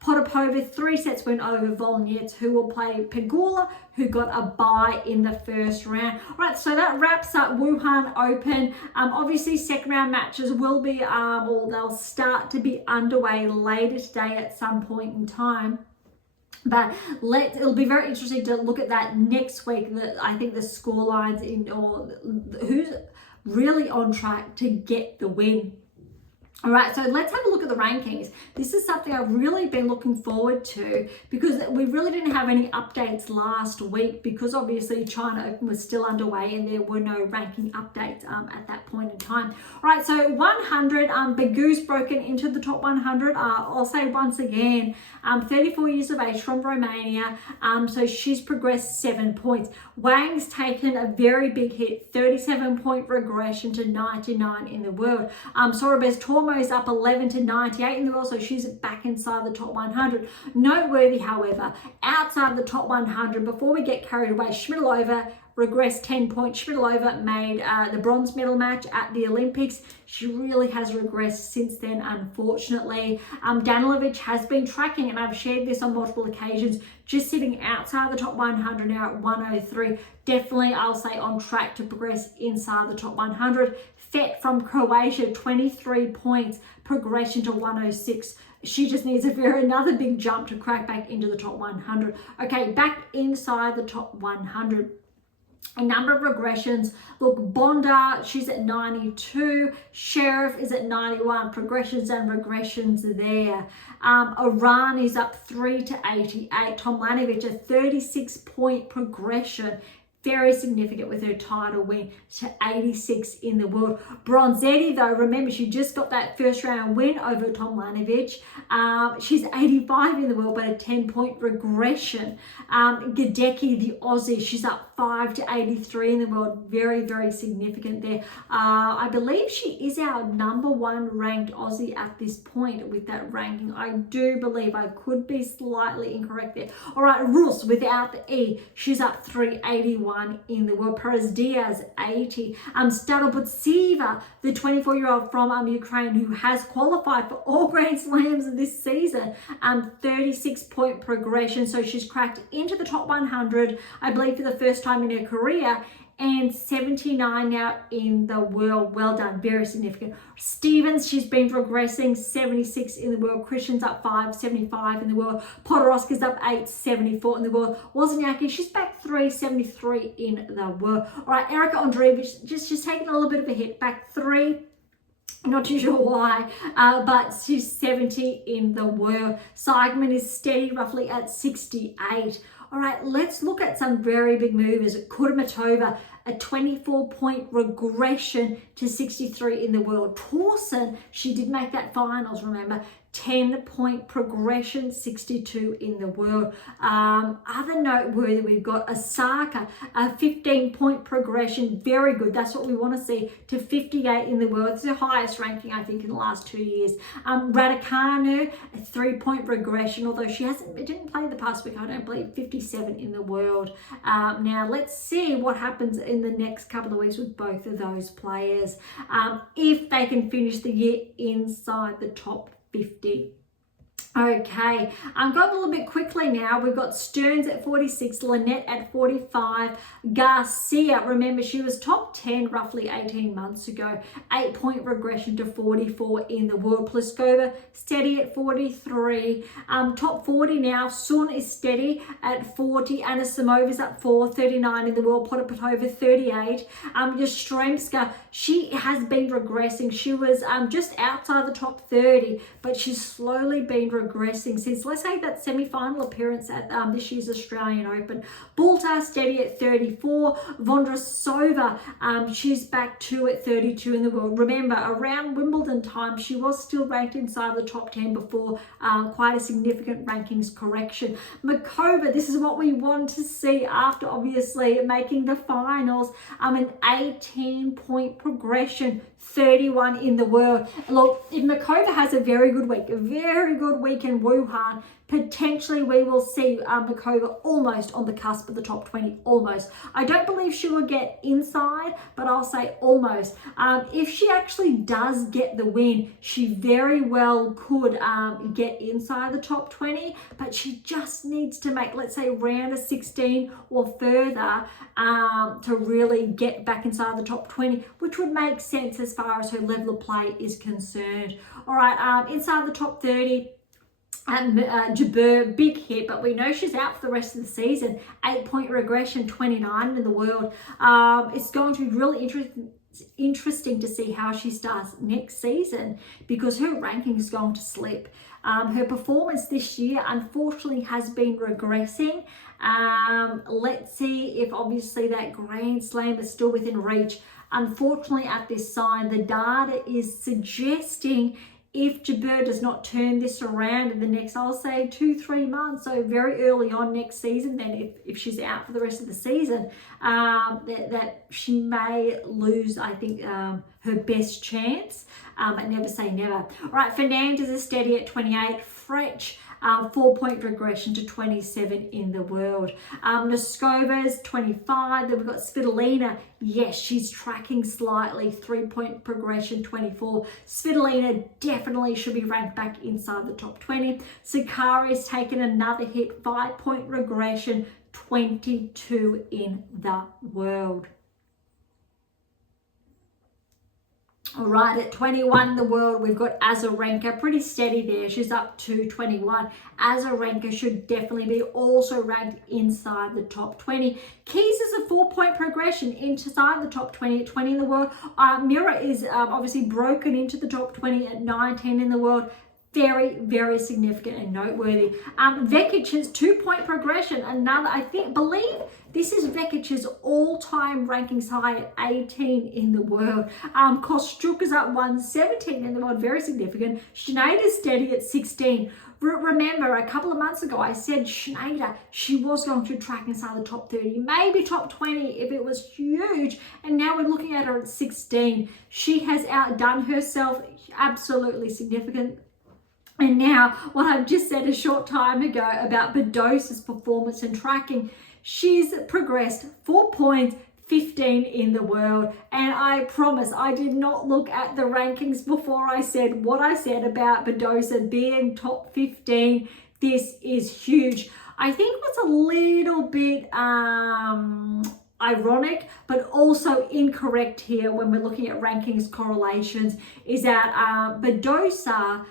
Potapova, 3 sets win over Volnets, who will play Pegula, who got a bye in the first round. All right, so that wraps up Wuhan Open. Obviously, second round matches will be, or they'll start to be underway later today at some point in time. But it'll be very interesting to look at that next week. I think the score lines or who's really on track to get the win. All right, so let's have a look at the rankings. This is something I've really been looking forward to because we really didn't have any updates last week because obviously China Open was still underway and there were no ranking updates at that point in time. All right, so 100, Begu's broken into the top 100. I'll say once again, 34 years of age from Romania. So she's progressed 7 points. Wang's taken a very big hit, 37-point regression to 99 in the world. Sorobes Tormo is up 11 to 98 in the world, so she's back inside the top 100. Noteworthy, however, outside the top 100, before we get carried away, Schmidlova regressed 10 points. Schmidlova made the bronze medal match at the Olympics. She really has regressed since then, unfortunately. Danilovic has been tracking, and I've shared this on multiple occasions, just sitting outside the top 100 now at 103. Definitely, I'll say, on track to progress inside the top 100. Fet from Croatia, 23 points, progression to 106. She just needs another big jump to crack back into the top 100. Okay, back inside the top 100. a number of regressions. Look, Bonda, she's at 92. Sheriff is at 91. Progressions and regressions are there. Iran is up 3 to 88. Tomljanovic, a 36-point progression. Very significant with her title win to 86 in the world. Bronzetti, though, remember, she just got that first round win over Tomljanovic. She's 85 in the world, but a 10-point regression. Gadecki, the Aussie, she's up 5 to 83 in the world. Very, very significant there. I believe she is our #1 ranked Aussie at this point with that ranking. I do believe. I could be slightly incorrect there. All right, Rus, without the E, she's up 381 in the world. Perez Diaz, 80. Starobutsiva, the 24-year-old from Ukraine who has qualified for all Grand Slams this season, 36-point progression. So she's cracked into the top 100, I believe, for the first time in her career, and 79 now in the world. Well done, very significant. Stevens, she's been progressing, 76 in the world. Christian's up 5, 75 in the world. Podoroska's up 8, 74 in the world. Wozniacki, she's back 3, 73 in the world. All right, Erica Andreevich, just taking a little bit of a hit, back 3. Not too sure why, but she's 70 in the world. Seigman is steady, roughly at 68. All right, let's look at some very big movers. Kurmatova, a 24-point regression to 63 in the world. Tauson, she did make that finals, remember, 10-point progression, 62 in the world. Other noteworthy, we've got Osaka, a 15-point progression, very good. That's what we want to see, to 58 in the world. It's the highest ranking, I think, in the last 2 years. Raducanu, a 3-point regression, although didn't play the past week, I don't believe, 57 in the world. Now, let's see what happens in the next couple of weeks with both of those players, if they can finish the year inside the top 50. Okay, I'm going a little bit quickly now. We've got Stearns at 46, Lynette at 45, Garcia, remember she was top 10 roughly 18 months ago, 8-point regression to 44 in the world. Pliskova steady at 43, top 40 now. Sun is steady at 40, Anisimova is up 4, 39 in the world. Potapetova 38, Yastremska, she has been regressing. She was just outside the top 30, but she's slowly been regressing since, let's say, that semi-final appearance at this year's Australian Open. Bulta steady at 34. Vondrasova, she's back 2 at 32 in the world. Remember, around Wimbledon time, she was still ranked inside the top 10 before quite a significant rankings correction. Makova, this is what we want to see after obviously making the finals. An 18-point progression, 31 in the world. Look, if Makova has a very good week in Wuhan, potentially we will see Makova almost on the cusp of the top 20, almost. I don't believe she will get inside, but I'll say almost. If she actually does get the win, she very well could get inside the top 20, but she just needs to make, let's say, round of 16 or further to really get back inside the top 20, which would make sense as far as her level of play is concerned. All right, inside the top 30, Jabeur, big hit, but we know she's out for the rest of the season. 8-point regression, 29 in the world. It's going to be really interesting to see how she starts next season, because her ranking is going to slip. Her performance this year, unfortunately, has been regressing. Let's see if obviously that Grand Slam is still within reach. Unfortunately, at this sign, the data is suggesting if Jabeur does not turn this around in the next, I'll say 2-3 months, so very early on next season, then if she's out for the rest of the season, that she may lose, I think, her best chance. But never say never. All right, Fernandez is steady at 28. Fretch, 4-point regression to 27 in the world. Noskova's 25. Then we've got Svitolina. Yes, she's tracking slightly. 3-point progression, 24. Svitolina definitely should be ranked back inside the top 20. Sakari's taken another hit. 5-point regression, 22 in the world. Right at 21 in the world, we've got Azarenka, pretty steady there. She's up to 21. Azarenka should definitely be also ranked inside the top 20. Keys is a 4-point progression inside the top 20 at 20 in the world. Mira is obviously broken into the top 20 at 19 in the world. Very, very significant and noteworthy. Vekic's 2-point progression, another, believe this is Vekic's all-time rankings high at 18 in the world. Kostyuka's up 117 in the world, very significant. Schneider's steady at 16. Remember, a couple of months ago, I said Schneider, she was going to track inside the top 30, maybe top 20 if it was huge. And now we're looking at her at 16. She has outdone herself, absolutely significant. And now, what I've just said a short time ago about Badosa's performance and tracking, she's progressed 4 points, 15 in the world. And I promise I did not look at the rankings before I said what I said about Badosa being top 15. This is huge. I think what's a little bit ironic, but also incorrect here when we're looking at rankings correlations is that Badosa,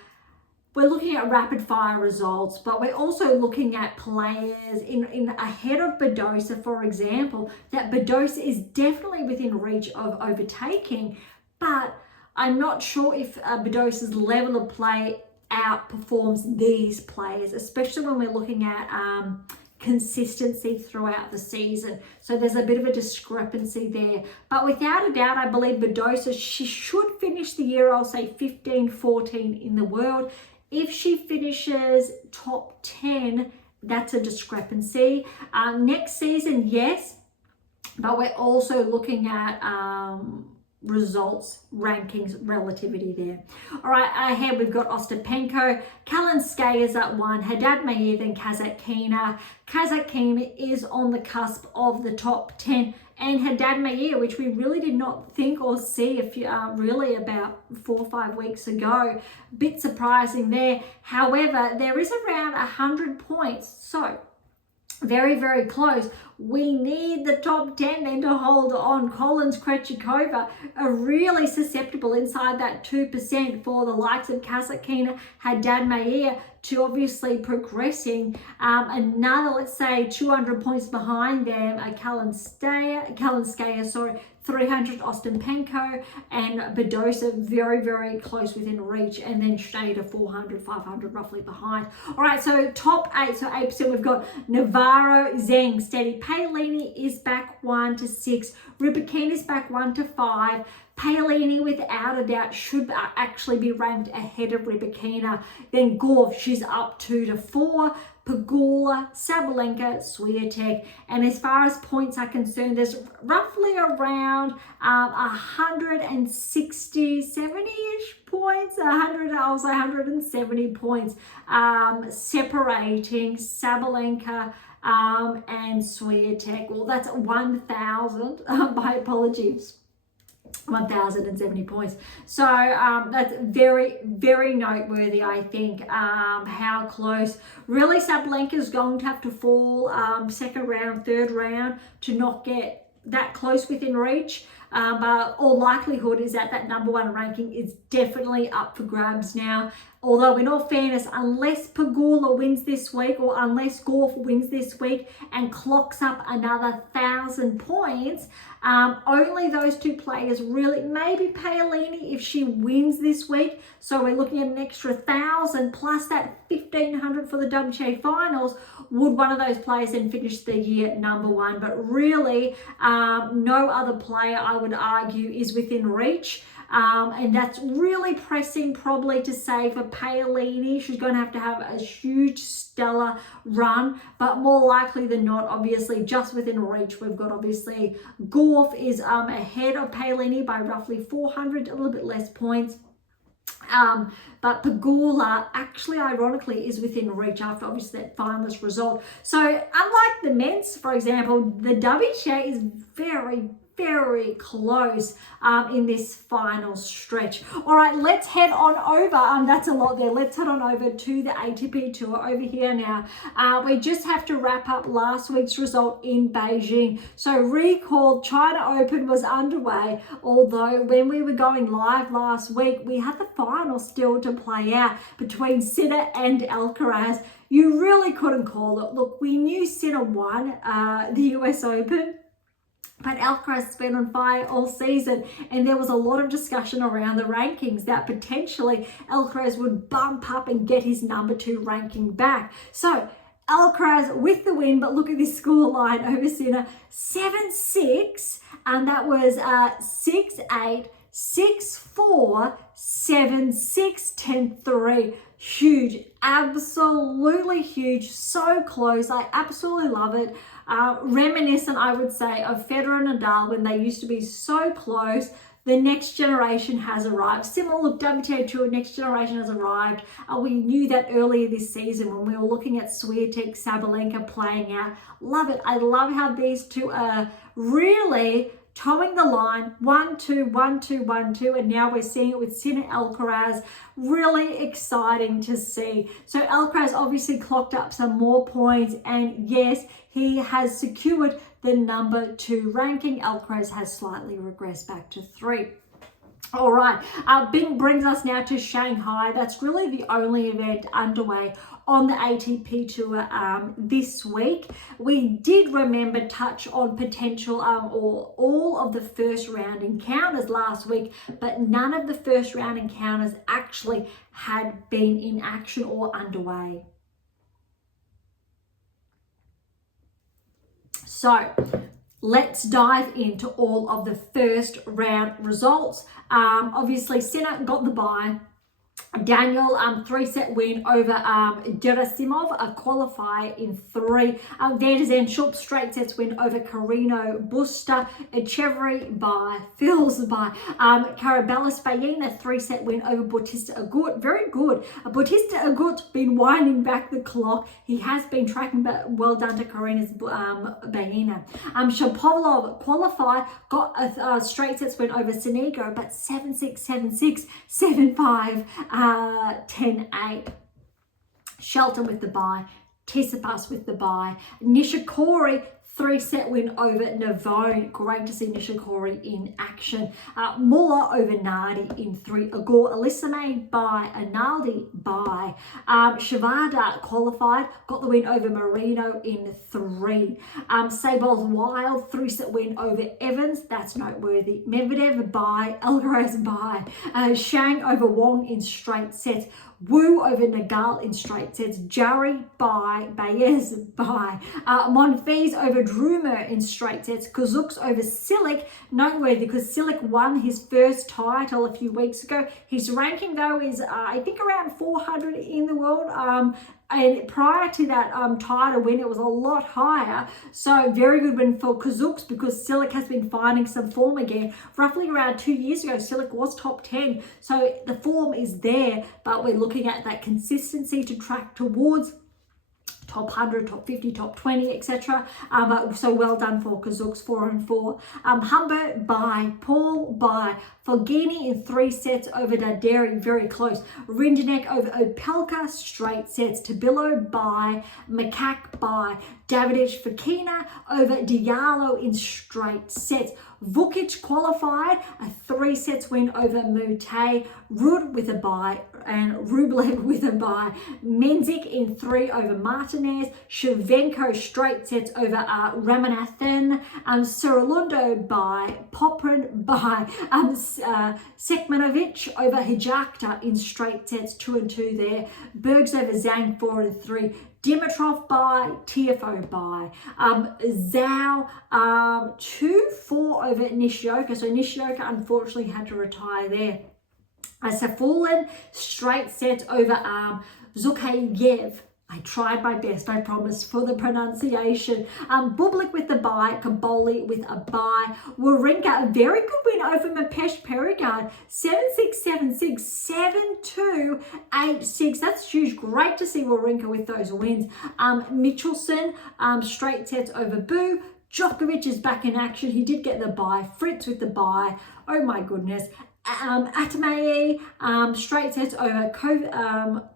we're looking at rapid fire results, but we're also looking at players in ahead of Badosa, for example, that Badosa is definitely within reach of overtaking, but I'm not sure if Badosa's level of play outperforms these players, especially when we're looking at consistency throughout the season. So there's a bit of a discrepancy there. But without a doubt, I believe Badosa, she should finish the year, I'll say 15, 14 in the world. If she finishes top 10, that's a discrepancy. Next season, yes, but we're also looking at results, rankings, relativity there. All right, ahead we've got Ostapenko, Kalinskaya's at 1, Haddad Mayer, then Kasatkina. Kasatkina is on the cusp of the top 10, and Haddad Mayer, which we really did not think or see really about 4 or 5 weeks ago. Bit surprising there. However, there is around 100 points, so very, very close. We need the top 10 then to hold on. Collins, Krejcikova are really susceptible inside that 2% for the likes of Kasatkina, Haddad Mayer to obviously progressing. Another, let's say, 200 points behind them, Kalinskaya, 300 Ostapenko, and Badosa very, very close within reach, and then Schneider 400, 500 roughly behind. All right, so top 8, so 8%, we've got Navarro, Zheng, steady. Paolini is back 1 to 6. Rybakina is back 1 to 5. Paolini, without a doubt, should actually be ranked ahead of Rybakina. Then Gauff, she's up 2 to 4. Pegula, Sabalenka, Swiatek. And as far as points are concerned, there's roughly around 160, 70-ish points, 170 points separating Sabalenka and Swiatek. Well, that's 1,000. My apologies. 1,070 points. So that's very, very noteworthy, I think, how close. Really, Sabalenka is going to have to fall second round, third round to not get that close within reach. But all likelihood is that number 1 ranking is definitely up for grabs now. Although in all fairness, unless Pegula wins this week or unless Gauff wins this week and clocks up another 1,000 points, only those 2 players really, maybe Paolini if she wins this week. So we're looking at an extra 1,000 plus that 1,500 for the WTA finals. Would one of those players then finish the year number 1? But really, no other player, I would argue, is within reach. And that's really pressing probably to say for Paolini. She's going to have a huge stellar run, but more likely than not, obviously just within reach, we've got obviously Gauff is ahead of Paolini by roughly 400, a little bit less points. But Pegula actually, ironically, is within reach after obviously that finalist result. So unlike the men's, for example, the WTA is very, very close in this final stretch. All right, let's head on over. That's a lot there. Let's head on over to the ATP Tour over here now. We just have to wrap up last week's result in Beijing. So recall, China Open was underway, although when we were going live last week, we had the final still to play out between Sinner and Alcaraz. You really couldn't call it. Look, we knew Sinner won the US Open, but Alcaraz has been on fire all season, and there was a lot of discussion around the rankings that potentially Alcaraz would bump up and get his number 2 ranking back. So Alcaraz with the win, but look at this score line over Sinner, 7-6, and that was 6-8, 6-4, 7-6, 10-3. Huge, absolutely huge, so close. I absolutely love it. Reminiscent, I would say, of Federer and Nadal when they used to be so close. The next generation has arrived. Similar, look, WTA Tour, next generation has arrived. We knew that earlier this season when we were looking at Swiatek, Sabalenka playing out. Love it. I love how these two are really towing the line, 1-2, 1-2, 1-2, and now we're seeing it with Sinner Alcaraz. Really exciting to see. So Alcaraz obviously clocked up some more points, and yes, he has secured the number 2 ranking. Alcaraz has slightly regressed back to 3. All right, brings us now to Shanghai. That's really the only event underway on the ATP Tour this week. We did remember touch on potential or all of the first round encounters last week, but none of the first round encounters actually had been in action or underway. So let's dive into all of the first round results. Obviously, Sinner got the bye. Daniel, 3-set win over Gerasimov, a qualifier in 3. Van der Zandschulp, straight sets win over Carino Busta. Echeverry by Phil's by Caraballis Bayin, a 3-set win over Bautista Agut. Very good. Bautista Agut been winding back the clock. He has been tracking, but well done to Karina's Bayina. Shapovalov qualified, got a straight sets win over Sinigo, but 7-6, 7-6, 7-5. 10-8. Shelton with the bye. Tsitsipas with the bye. Nishikori, 3-set win over Navone. Great to see Nishikori in action. Muller over Nardi in 3. Agor Elisame by Analdi by. Shivada qualified, got the win over Marino in 3. Sabol's Wild, 3-set win over Evans. That's noteworthy. Medvedev by. Alcaraz by. Shang over Wong in straight sets. Wu over Nagal in straight sets. Jarry by. Baez by. Monfils over Drumer in straight sets. Kazuks over Silic. Noteworthy because Silic won his first title a few weeks ago. His ranking though is I think around 400 in the world. And prior to that title win, it was a lot higher. So very good win for Kazuks because Silic has been finding some form again. Roughly around 2 years ago, Silic was top 10. So the form is there, but we're looking at that consistency to track towards top 100, top 50, top 20, etc. So well done for Kazuks, 4-4. Humbert by. Paul by. Fognini in 3 sets over Daderi, very close. Rindenek over Opelka, straight sets. Tabilo by. Makak by. Davidovich Fokina over Diallo in straight sets. Vukic qualified, a 3 sets win over Mute. Rud with a bye and Rublev with a bye. Menzik in 3 over Martinez. Shevchenko straight sets over Ramanathan. Saralundo by. Poprin by. Sekmanovic over Hijakta in straight sets, 2-2 there. Bergs over Zhang, 4-3. Dimitrov by. TFO by. Zhao 2-4 over Nishioka. So Nishioka unfortunately had to retire there. Safulin straight set over Zhukayev. I tried my best, I promise, for the pronunciation. Bublik with the bye, Kaboli with a bye. Wawrinka, a very good win over Mapesh Perigard. 7-6, 7-6, 7-2, 8-6. That's huge. Great to see Wawrinka with those wins. Michelson, straight sets over Boo. Djokovic is back in action. He did get the bye. Fritz with the bye. Oh my goodness. Atamae, straight sets over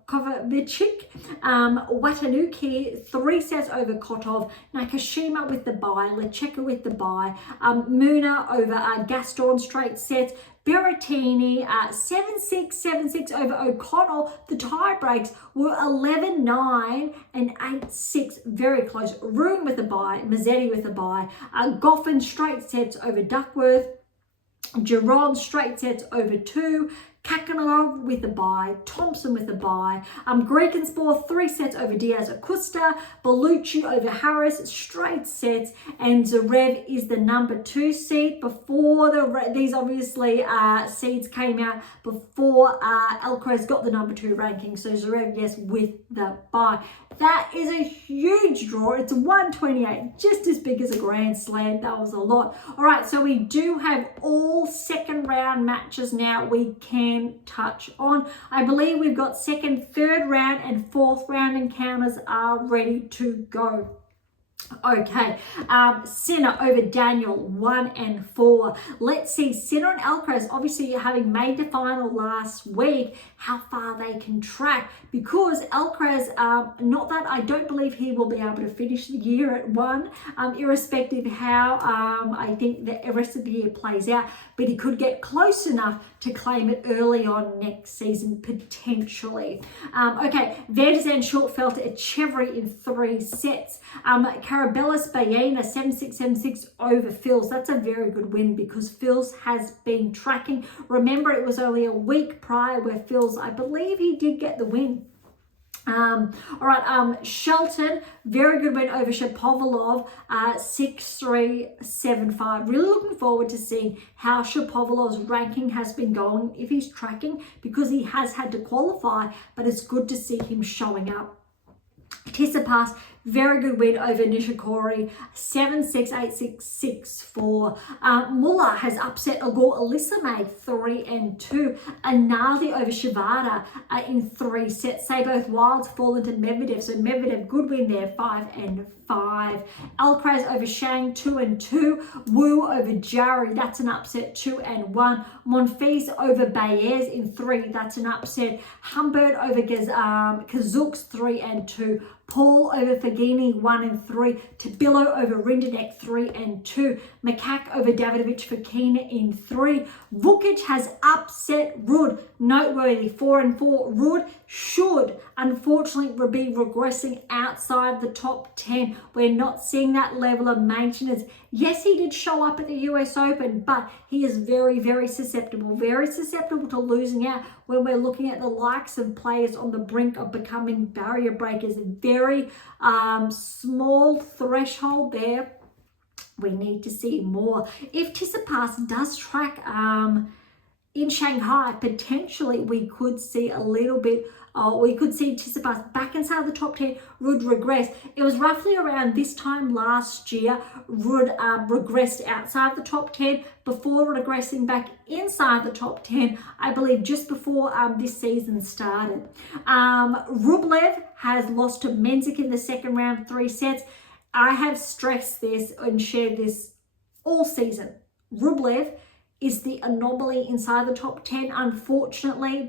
Kovacic. Watanuki, 3 sets over Kotov. Nakashima with the bye. Lecheka with the bye. Muna over Gaston, straight sets. Berrettini, 7-6, 7-6 over O'Connell. The tie breaks were 11-9 and 8-6, very close. Rune with the bye, Mazzetti with the bye. Goffin, straight sets over Duckworth. Giron, straight sets over 2. Kakanov with the bye, Thompson with the bye, Grekenspor, 3 sets over Diaz Acosta, Bellucci over Harris, straight sets, and Zverev is the number 2 seed. Before these obviously seeds came out, before Alcaraz got the number 2 ranking, so Zverev, yes, with the bye. That is a huge draw. It's 128, just as big as a Grand Slam. That was a lot. All right, so we do have all second round matches now we can touch on. I believe we've got second, third round, and fourth round encounters are ready to go. Okay, Sinner over Daniel, 1 and 4. Let's see, Sinner and Alcaraz, obviously having made the final last week, how far they can track, because Alcaraz, not that I don't believe he will be able to finish the year at 1, irrespective of how I think the rest of the year plays out, but he could get close enough to claim it early on next season, potentially. Okay, Verdesand, Shortfeld, Echeverry in 3 sets. Carabellis, Baena, 7-6, 7-6 over Fils. That's a very good win because Fils has been tracking. Remember, it was only a week prior where Fils, I believe he did get the win. All right, Shelton, very good win over Shapovalov, 6-3, 7-5. Really looking forward to seeing how Shapovalov's ranking has been going, if he's tracking, because he has had to qualify, but it's good to see him showing up. Tsitsipas, very good win over Nishikori, 7-6, 8-6, 6-4. Muller has upset Agor Elisame, 3-2. Anali over Shibata in 3 sets. Say both Wilds fall into Medvedev. So Medvedev, good win there, 5-5. Alcaraz over Shang, 2-2. Wu over Jarry, that's an upset, 2-1. Monfils over Baez in 3, that's an upset. Humbert over Kazuks, 3-2. Paul over Fagini, 1-3. Tabillo over Rindenek, 3-2. Makak over Davidovich Fokina in 3. Vukic has upset Rud, noteworthy, 4-4. Rud should unfortunately be regressing outside the top 10. We're not seeing that level of maintenance. Yes, he did show up at the US Open, but he is very, very susceptible to losing out when we're looking at the likes of players on the brink of becoming barrier breakers. Very small threshold there. We need to see more. If Tsitsipas does track in Shanghai, potentially we could see a little bit, we could see Tsitsipas back inside the top 10, Rud regress. It was roughly around this time last year, Rud regressed outside the top 10 before regressing back inside the top 10, I believe just before this season started. Rublev has lost to Menzik in the second round, 3 sets. I have stressed this and shared this all season. Rublev is the anomaly inside the top 10. Unfortunately,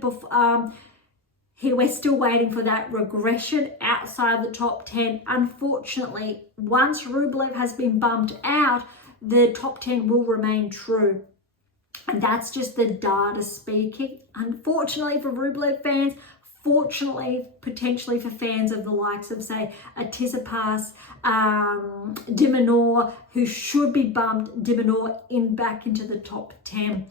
we're still waiting for that regression outside the top 10. Unfortunately, once Rublev has been bumped out, the top 10 will remain true. And that's just the data speaking. Unfortunately for Rublev fans, fortunately, potentially for fans of the likes of, say, a Tsitsipas, de Minaur, who should be bumped, de Minaur back into the top 10.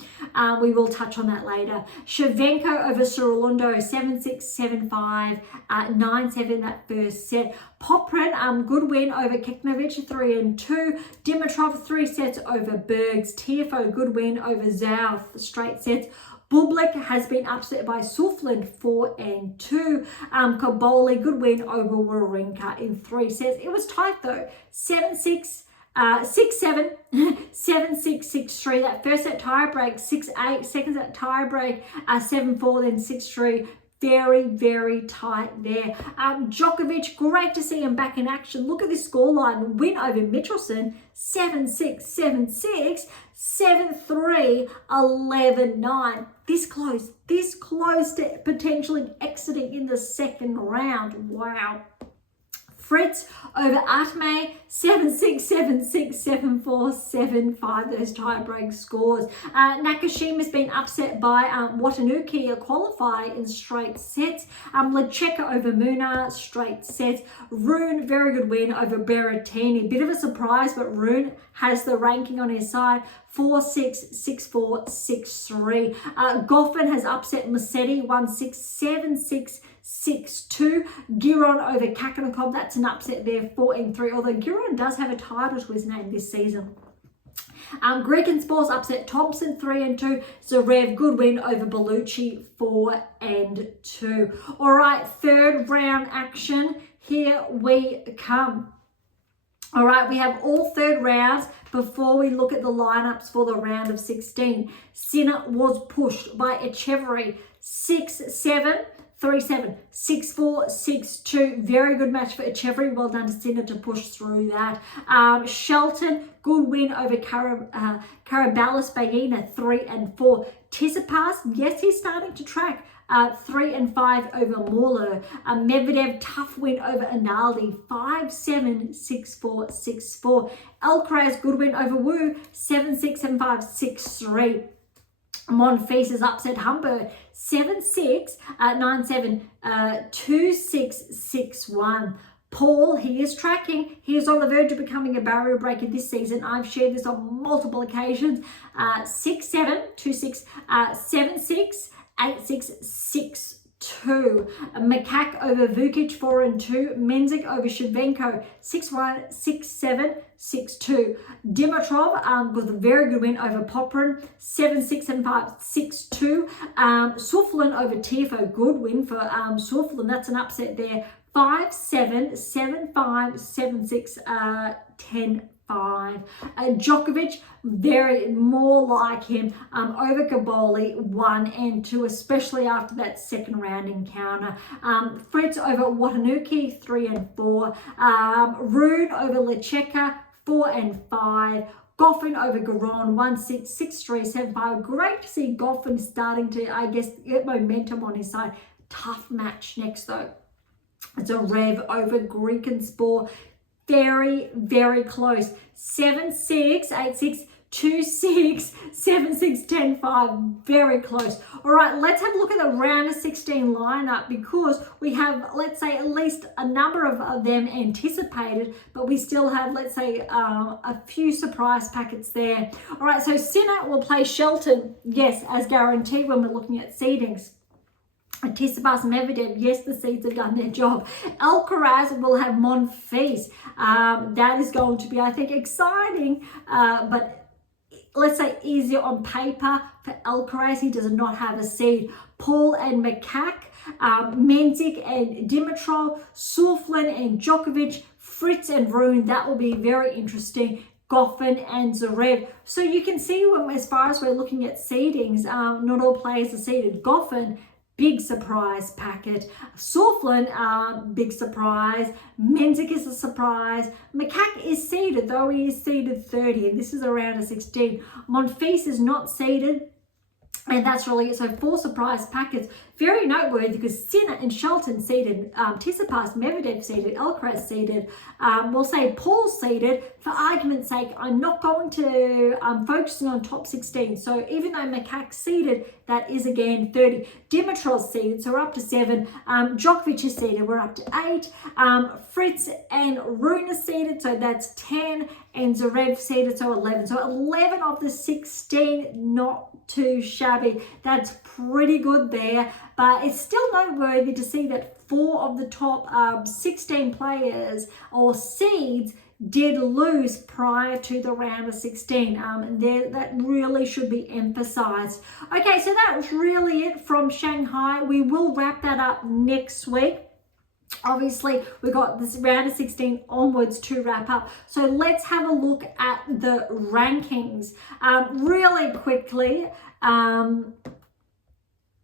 We will touch on that later. Shevchenko over Sorondo, 7-6, 7-5, 9-7 that first set. Poprin, good win over Kekmanovic, 3-2. Dimitrov, 3 sets over Bergs. Tiafoe, good win over Zhao, straight sets. Bublik has been upset by Suflin, 4-2. Kaboli, good win over Wawrinka in 3 sets. It was tight though, 7-6, 6-7, 7-6, 6-3. That first set tie break, 6-8. Second set tie break, 7-4, then 6-3. very, very tight there. Djokovic, great to see him back in action. Look at this scoreline. Win over Michelson, 7-6, 7-6, 7-3, 11-9. This close to potentially exiting in the second round. Wow. Fritz over Atme, 7-6, 7-6, 7-4, 7-5, those tie-break scores. Nakashima's been upset by Watanuki, a qualifier in straight sets. Lecheka over Muna, straight sets. Rune, very good win over Berrettini. Bit of a surprise, but Rune has the ranking on his side. 4-6, 6-4, 6-3. Goffin has upset Musetti, 1-6, 7-6, 6-2. Giron over Kakanakov, that's an upset there, 4-3. Although Giron does have a title to his name this season. Gregenspor's upset Thompson, 3-2. Zverev, good win over Bellucci, 4-2. All right, third round action. Here we come. All right, we have all third rounds before we look at the lineups for the round of 16. Sinner was pushed by Echeverry, 6-7. 3-7, 6-4, 6-2. Very good match for Echeverry. Well done to Sinner to push through that. Shelton, good win over Caraballas Baena, 3-4. Tsitsipas, yes, he's starting to track. 3-5 over Morlo. Medvedev, tough win over Analdi, 5-7, 6-4, 6-4. Alcaraz, good win over Wu, 7-6, 7-5, 6-3. Monfils is upset Humber, 7-6, 9-7, 2-6, 6-1. Paul, he is tracking. He is on the verge of becoming a barrier breaker this season. I've shared this on multiple occasions. 6-7, 2-6, 7-6, 8-6, 6-2. Makak over Vukic, 4-2. Menzik over Shevchenko, 6-1, 6-7, 6-2. Dimitrov with a very good win over Poprin, 7-6, 7-5, 6-2. Souflin over Tifo, good win for Souflin. That's an upset there. 5-7, 7-5, 7-6, 10-5. Djokovic, very more like him, over Kaboli, 1-2, especially after that second round encounter. Fritz over Watanuki, 3-4. Rune over Lecheka, 4-5. Goffin over Garon, 1-6, 6-3, 7-5. Great to see Goffin starting to, I guess, get momentum on his side. Tough match next though. It's a Rev over Grekenspor. Very, very close. 7-6, 8-6, 2-6, 7-6, 10-5. Very close. All right, let's have a look at the round of 16 lineup because we have, let's say, at least a number of them anticipated, but we still have, let's say, a few surprise packets there. All right, so Sinner will play Shelton, yes, as guaranteed when we're looking at seedings. Tsitsipas and Medvedev, yes, the seeds have done their job. Alcaraz will have Monfils. That is going to be, I think, exciting, but let's say easier on paper for Alcaraz. He does not have a seed. Paul and Makak, Menzik and Dimitrov, Souflin and Djokovic, Fritz and Rune. That will be very interesting. Goffin and Zverev. So you can see when, as far as we're looking at seedings, not all players are seeded. Goffin, big surprise packet. Souflin, big surprise. Menzik is a surprise. Makak is seeded, though he is seeded 30, and this is around a 16. Monfils is not seeded, and that's really it. So 4 surprise packets. Very noteworthy because Sinner and Shelton seeded, Tsitsipas, Medvedev seeded, Alcaraz seeded. We'll say Paul seeded. For argument's sake, I'm not going to focusing on top 16. So even though Makak seeded, that is again 30. Dimitrov seeded, so we're up to 7. Djokovic is seeded, we're up to 8. Fritz and Rune is seeded, so that's 10. And Zverev seeded, so 11. So 11 of the 16, not too shabby. That's pretty good there. But it's still noteworthy to see that 4 of the top 16 players or seeds did lose prior to the round of 16. That really should be emphasized. Okay, so that's really it from Shanghai. We will wrap that up next week. Obviously, we've got this round of 16 onwards to wrap up. So let's have a look at the rankings. Really quickly,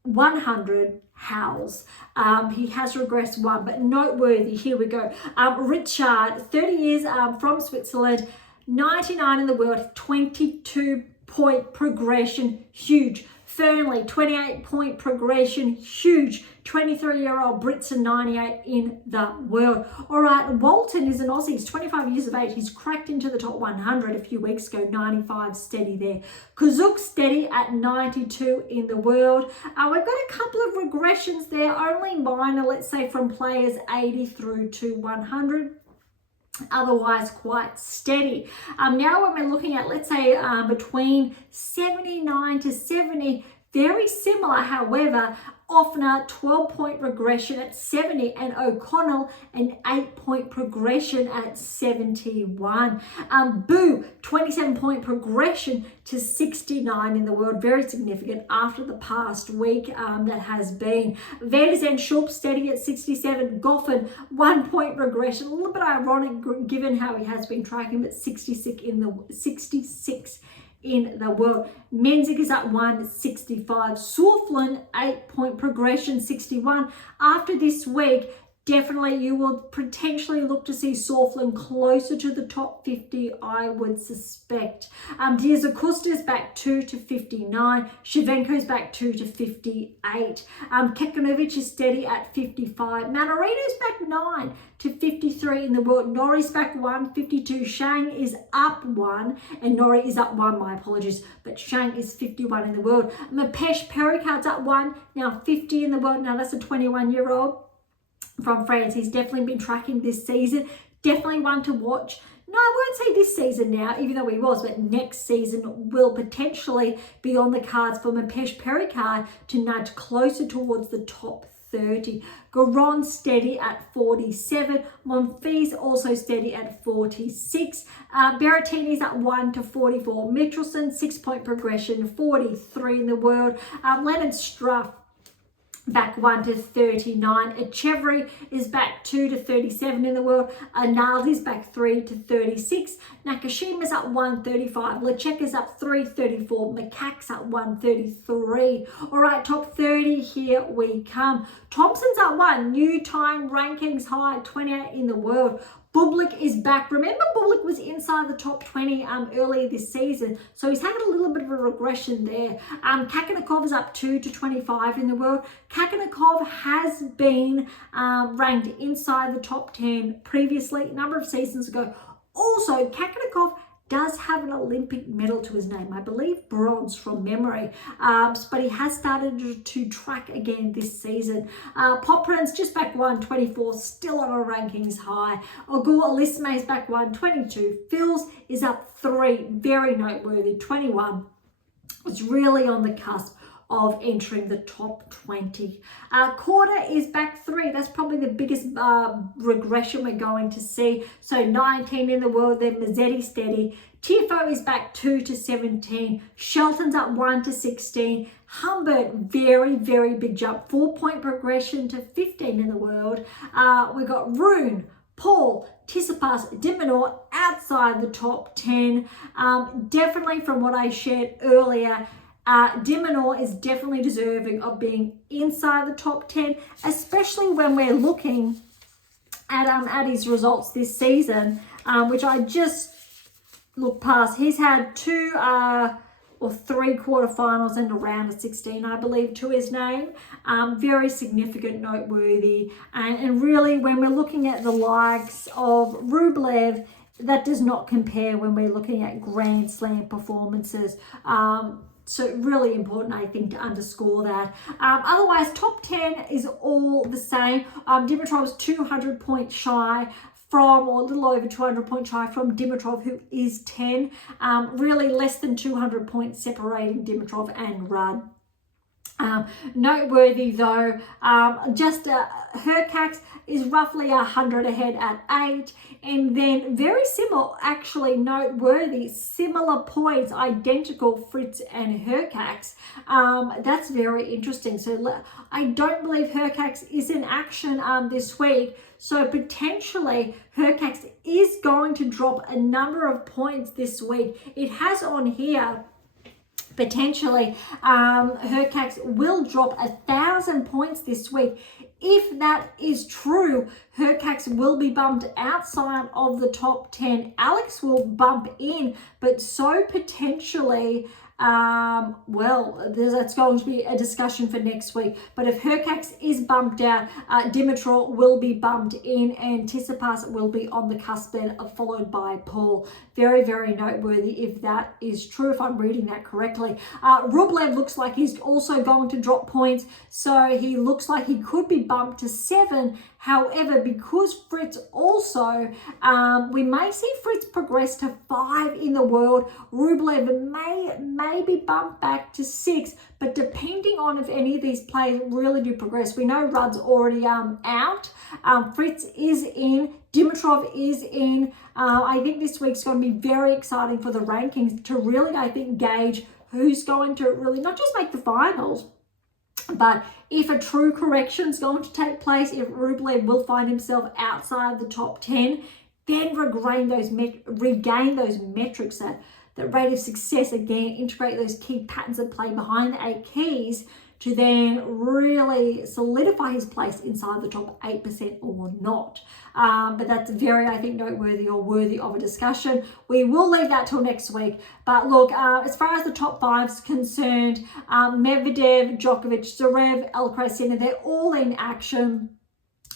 100 howls. He has regressed one, but noteworthy. Here we go. Richard, 30 years from Switzerland, 99 in the world, 22-point progression, huge. Fernley, 28-point progression, huge. 23-year-old Brits, 98 in the world. All right, Walton is an Aussie. He's 25 years of age. He's cracked into the top 100 a few weeks ago, 95 steady there. Kazuk steady at 92 in the world. We've got a couple of regressions there, only minor, let's say from players 80 through to 100. Otherwise quite steady. Now when we're looking at, let's say, between 79 to 70, very similar, however, Offner 12-point regression at 70 and O'Connell an 8-point progression at 71. Boo 27-point progression to 69 in the world, very significant after the past week that has been. Vanderzen Schulp steady at 67. Goffin 1-point regression, a little bit ironic given how he has been tracking, but 66 in the world. Menzies is at 165. Southland 8-point progression, 61. After this week, definitely you will potentially look to see Southland closer to the top 50, I would suspect. Diaz Acosta is back 2 to 59. Shevchenko is back 2 to 58. Kekanovic is steady at 55. Manarino is back 9 to 53 in the world. Norrie's back 1, 52. Shang is up 1, and Norrie is up 1, my apologies, but Shang is 51 in the world. Mapesh Pericard's up 1, now 50 in the world. Now that's a 21-year-old from France. He's definitely been tracking this season. Definitely one to watch. No, I won't say this season now, even though he was, but next season will potentially be on the cards for Mapesh Pericard to nudge closer towards the top 30. Garon steady at 47. Monfils also steady at 46. Berrettini's at 1 to 44. Mitchelson 6-point progression, 43 in the world. Leonard Struff back 1 to 39. Echeverry is back 2 to 37 in the world. Naldi is back 3 to 36. Nakashima's up 135. Lecheka's up 334. Macaque's up 133. All right, top 30, here we come. Thompson's at 1. New time rankings high, 28 in the world. Bublik is back. Remember, Bublik was inside the top 20 earlier this season, so he's had a little bit of a regression there. Kakanakov is up 2 to 25 in the world. Kakanakov has been ranked inside the top 10 previously, a number of seasons ago. Also, Kakanakov does have an Olympic medal to his name, I believe bronze from memory, but he has started to track again this season. Poprin's just back 124, still on a rankings high. Ogur Olisme is back 122. Phils is up 3, very noteworthy, 21. It's really on the cusp of entering the top 20. Quarter is back 3. That's probably the biggest regression we're going to see. So 19 in the world, then Mazzetti steady. Tifo is back 2 to 17. Shelton's up 1 to 16. Humbert, very, very big jump. 4-point progression to 15 in the world. We've got Rune, Paul, Tsitsipas, Dimonor outside the top 10. Definitely from what I shared earlier, Dimonor is definitely deserving of being inside the top 10, especially when we're looking at his results this season, which I just looked past. He's had 2 or 3 quarterfinals and a round of 16, I believe, to his name. Very significant, noteworthy, and really when we're looking at the likes of Rublev, that does not compare when we're looking at Grand Slam performances. So really important, I think, to underscore that. Otherwise, top 10 is all the same. Dimitrov's 200 points shy from, or a little over 200 points shy from Dimitrov, who is 10. Really less than 200 points separating Dimitrov and Rudd. Noteworthy though, Hurkacz is roughly 100 ahead at 8, and then very similar, actually noteworthy, similar points, identical Fritz and Hurkacz. That's very interesting. So I don't believe Hurkacz is in action this week, so potentially Hurkacz is going to drop a number of points this week. It has on here potentially Hurkacz will drop 1,000 points this week. If that is true, Hurkacz will be bumped outside of the top 10. Alex will bump in, but so potentially, that's going to be a discussion for next week. But if Hurkacz is bumped out, Dimitrov will be bumped in, and Tsitsipas will be on the cusp then, followed by Paul. Very, very noteworthy if that is true, if I'm reading that correctly. Rublev looks like he's also going to drop points, so he looks like he could be bumped to 7. However, because Fritz also, we may see Fritz progress to 5 in the world. Rublev may be bumped back to 6, but depending on if any of these players really do progress. We know Rudd's already out. Fritz is in. Dimitrov is in. I think this week's going to be very exciting for the rankings to really, I think, gauge who's going to really not just make the finals, but if a true correction is going to take place, if Rublev will find himself outside the top 10, then regain those metrics, that rate of success again, integrate those key patterns of play behind the 8 keys to then really solidify his place inside the top 8% or not. But that's very, I think, noteworthy or worthy of a discussion. We will leave that till next week. But look, as far as the top 5 is concerned, Medvedev, Djokovic, Zverev, Alcaraz, Sinner, they're all in action.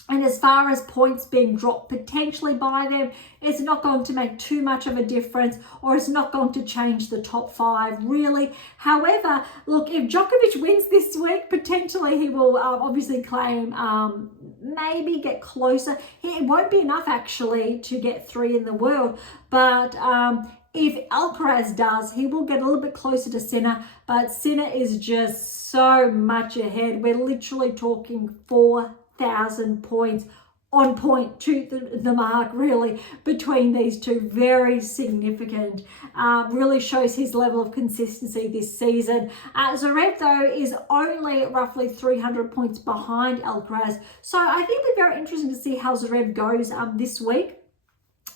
And as far as points being dropped potentially by them, it's not going to make too much of a difference, or it's not going to change the top 5 really. However, look, if Djokovic wins this week, potentially he will obviously claim, maybe get closer. It won't be enough actually to get 3 in the world, but if Alcaraz does, he will get a little bit closer to Sinner, but Sinner is just so much ahead. We're literally talking 4,000 points on point to the mark really between these two. Very significant. Really shows his level of consistency this season. Zverev though is only roughly 300 points behind Alcaraz, so I think it'll be very interesting to see how Zverev goes this week,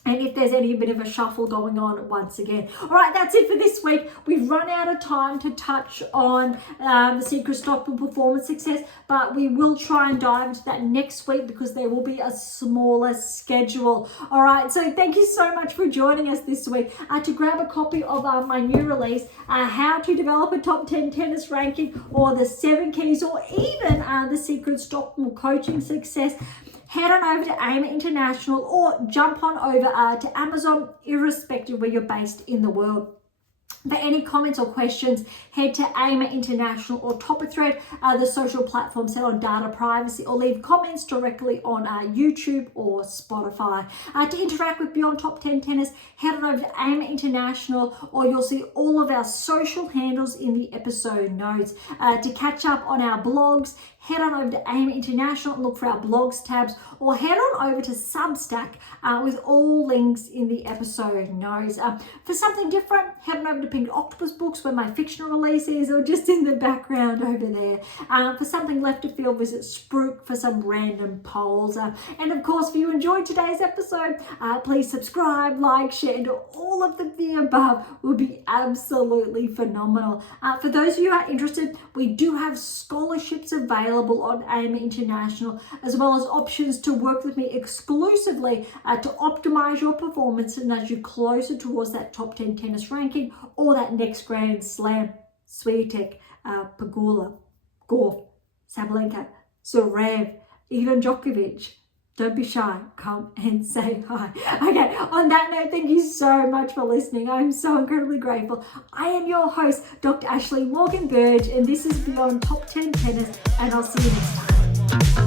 and if there's any bit of a shuffle going on once again. All right, that's it for this week. We've run out of time to touch on the secret Stockpool performance success, but we will try and dive into that next week because there will be a smaller schedule. All right, so thank you so much for joining us this week. To grab a copy of my new release, How to Develop a Top 10 Tennis Ranking, or the 7 Keys, or even the secret Stockpool coaching success, head on over to AM8 International, or jump on over to Amazon, irrespective where you're based in the world. For any comments or questions, head to AM8 International or top of thread, the social platform set on data privacy, or leave comments directly on YouTube or Spotify. To interact with Beyond Top 10 Tennis, head on over to AM8 International, or you'll see all of our social handles in the episode notes. To catch up on our blogs, head on over to AM8 International and look for our blogs tabs, or head on over to Substack with all links in the episode notes. For something different, head on over to Pink Octopus Books, where my fictional release is, or just in the background over there. For something left to feel, visit Spruik for some random polls. And of course, if you enjoyed today's episode, please subscribe, like, share, and all of the above would be absolutely phenomenal. For those of you who are interested, we do have scholarships available on AM8 International, as well as options to work with me exclusively to optimize your performance and nudge you closer towards that top 10 tennis ranking, or that next Grand Slam. Swiatek, Pegula, Gauff, Sabalenka, Zverev, even Djokovic. Don't be shy, come and say hi. Okay, on that note, thank you so much for listening. I'm so incredibly grateful. I am your host, Dr. Ashley Morgan Berge, and this is Beyond Top 10 Tennis, and I'll see you next time.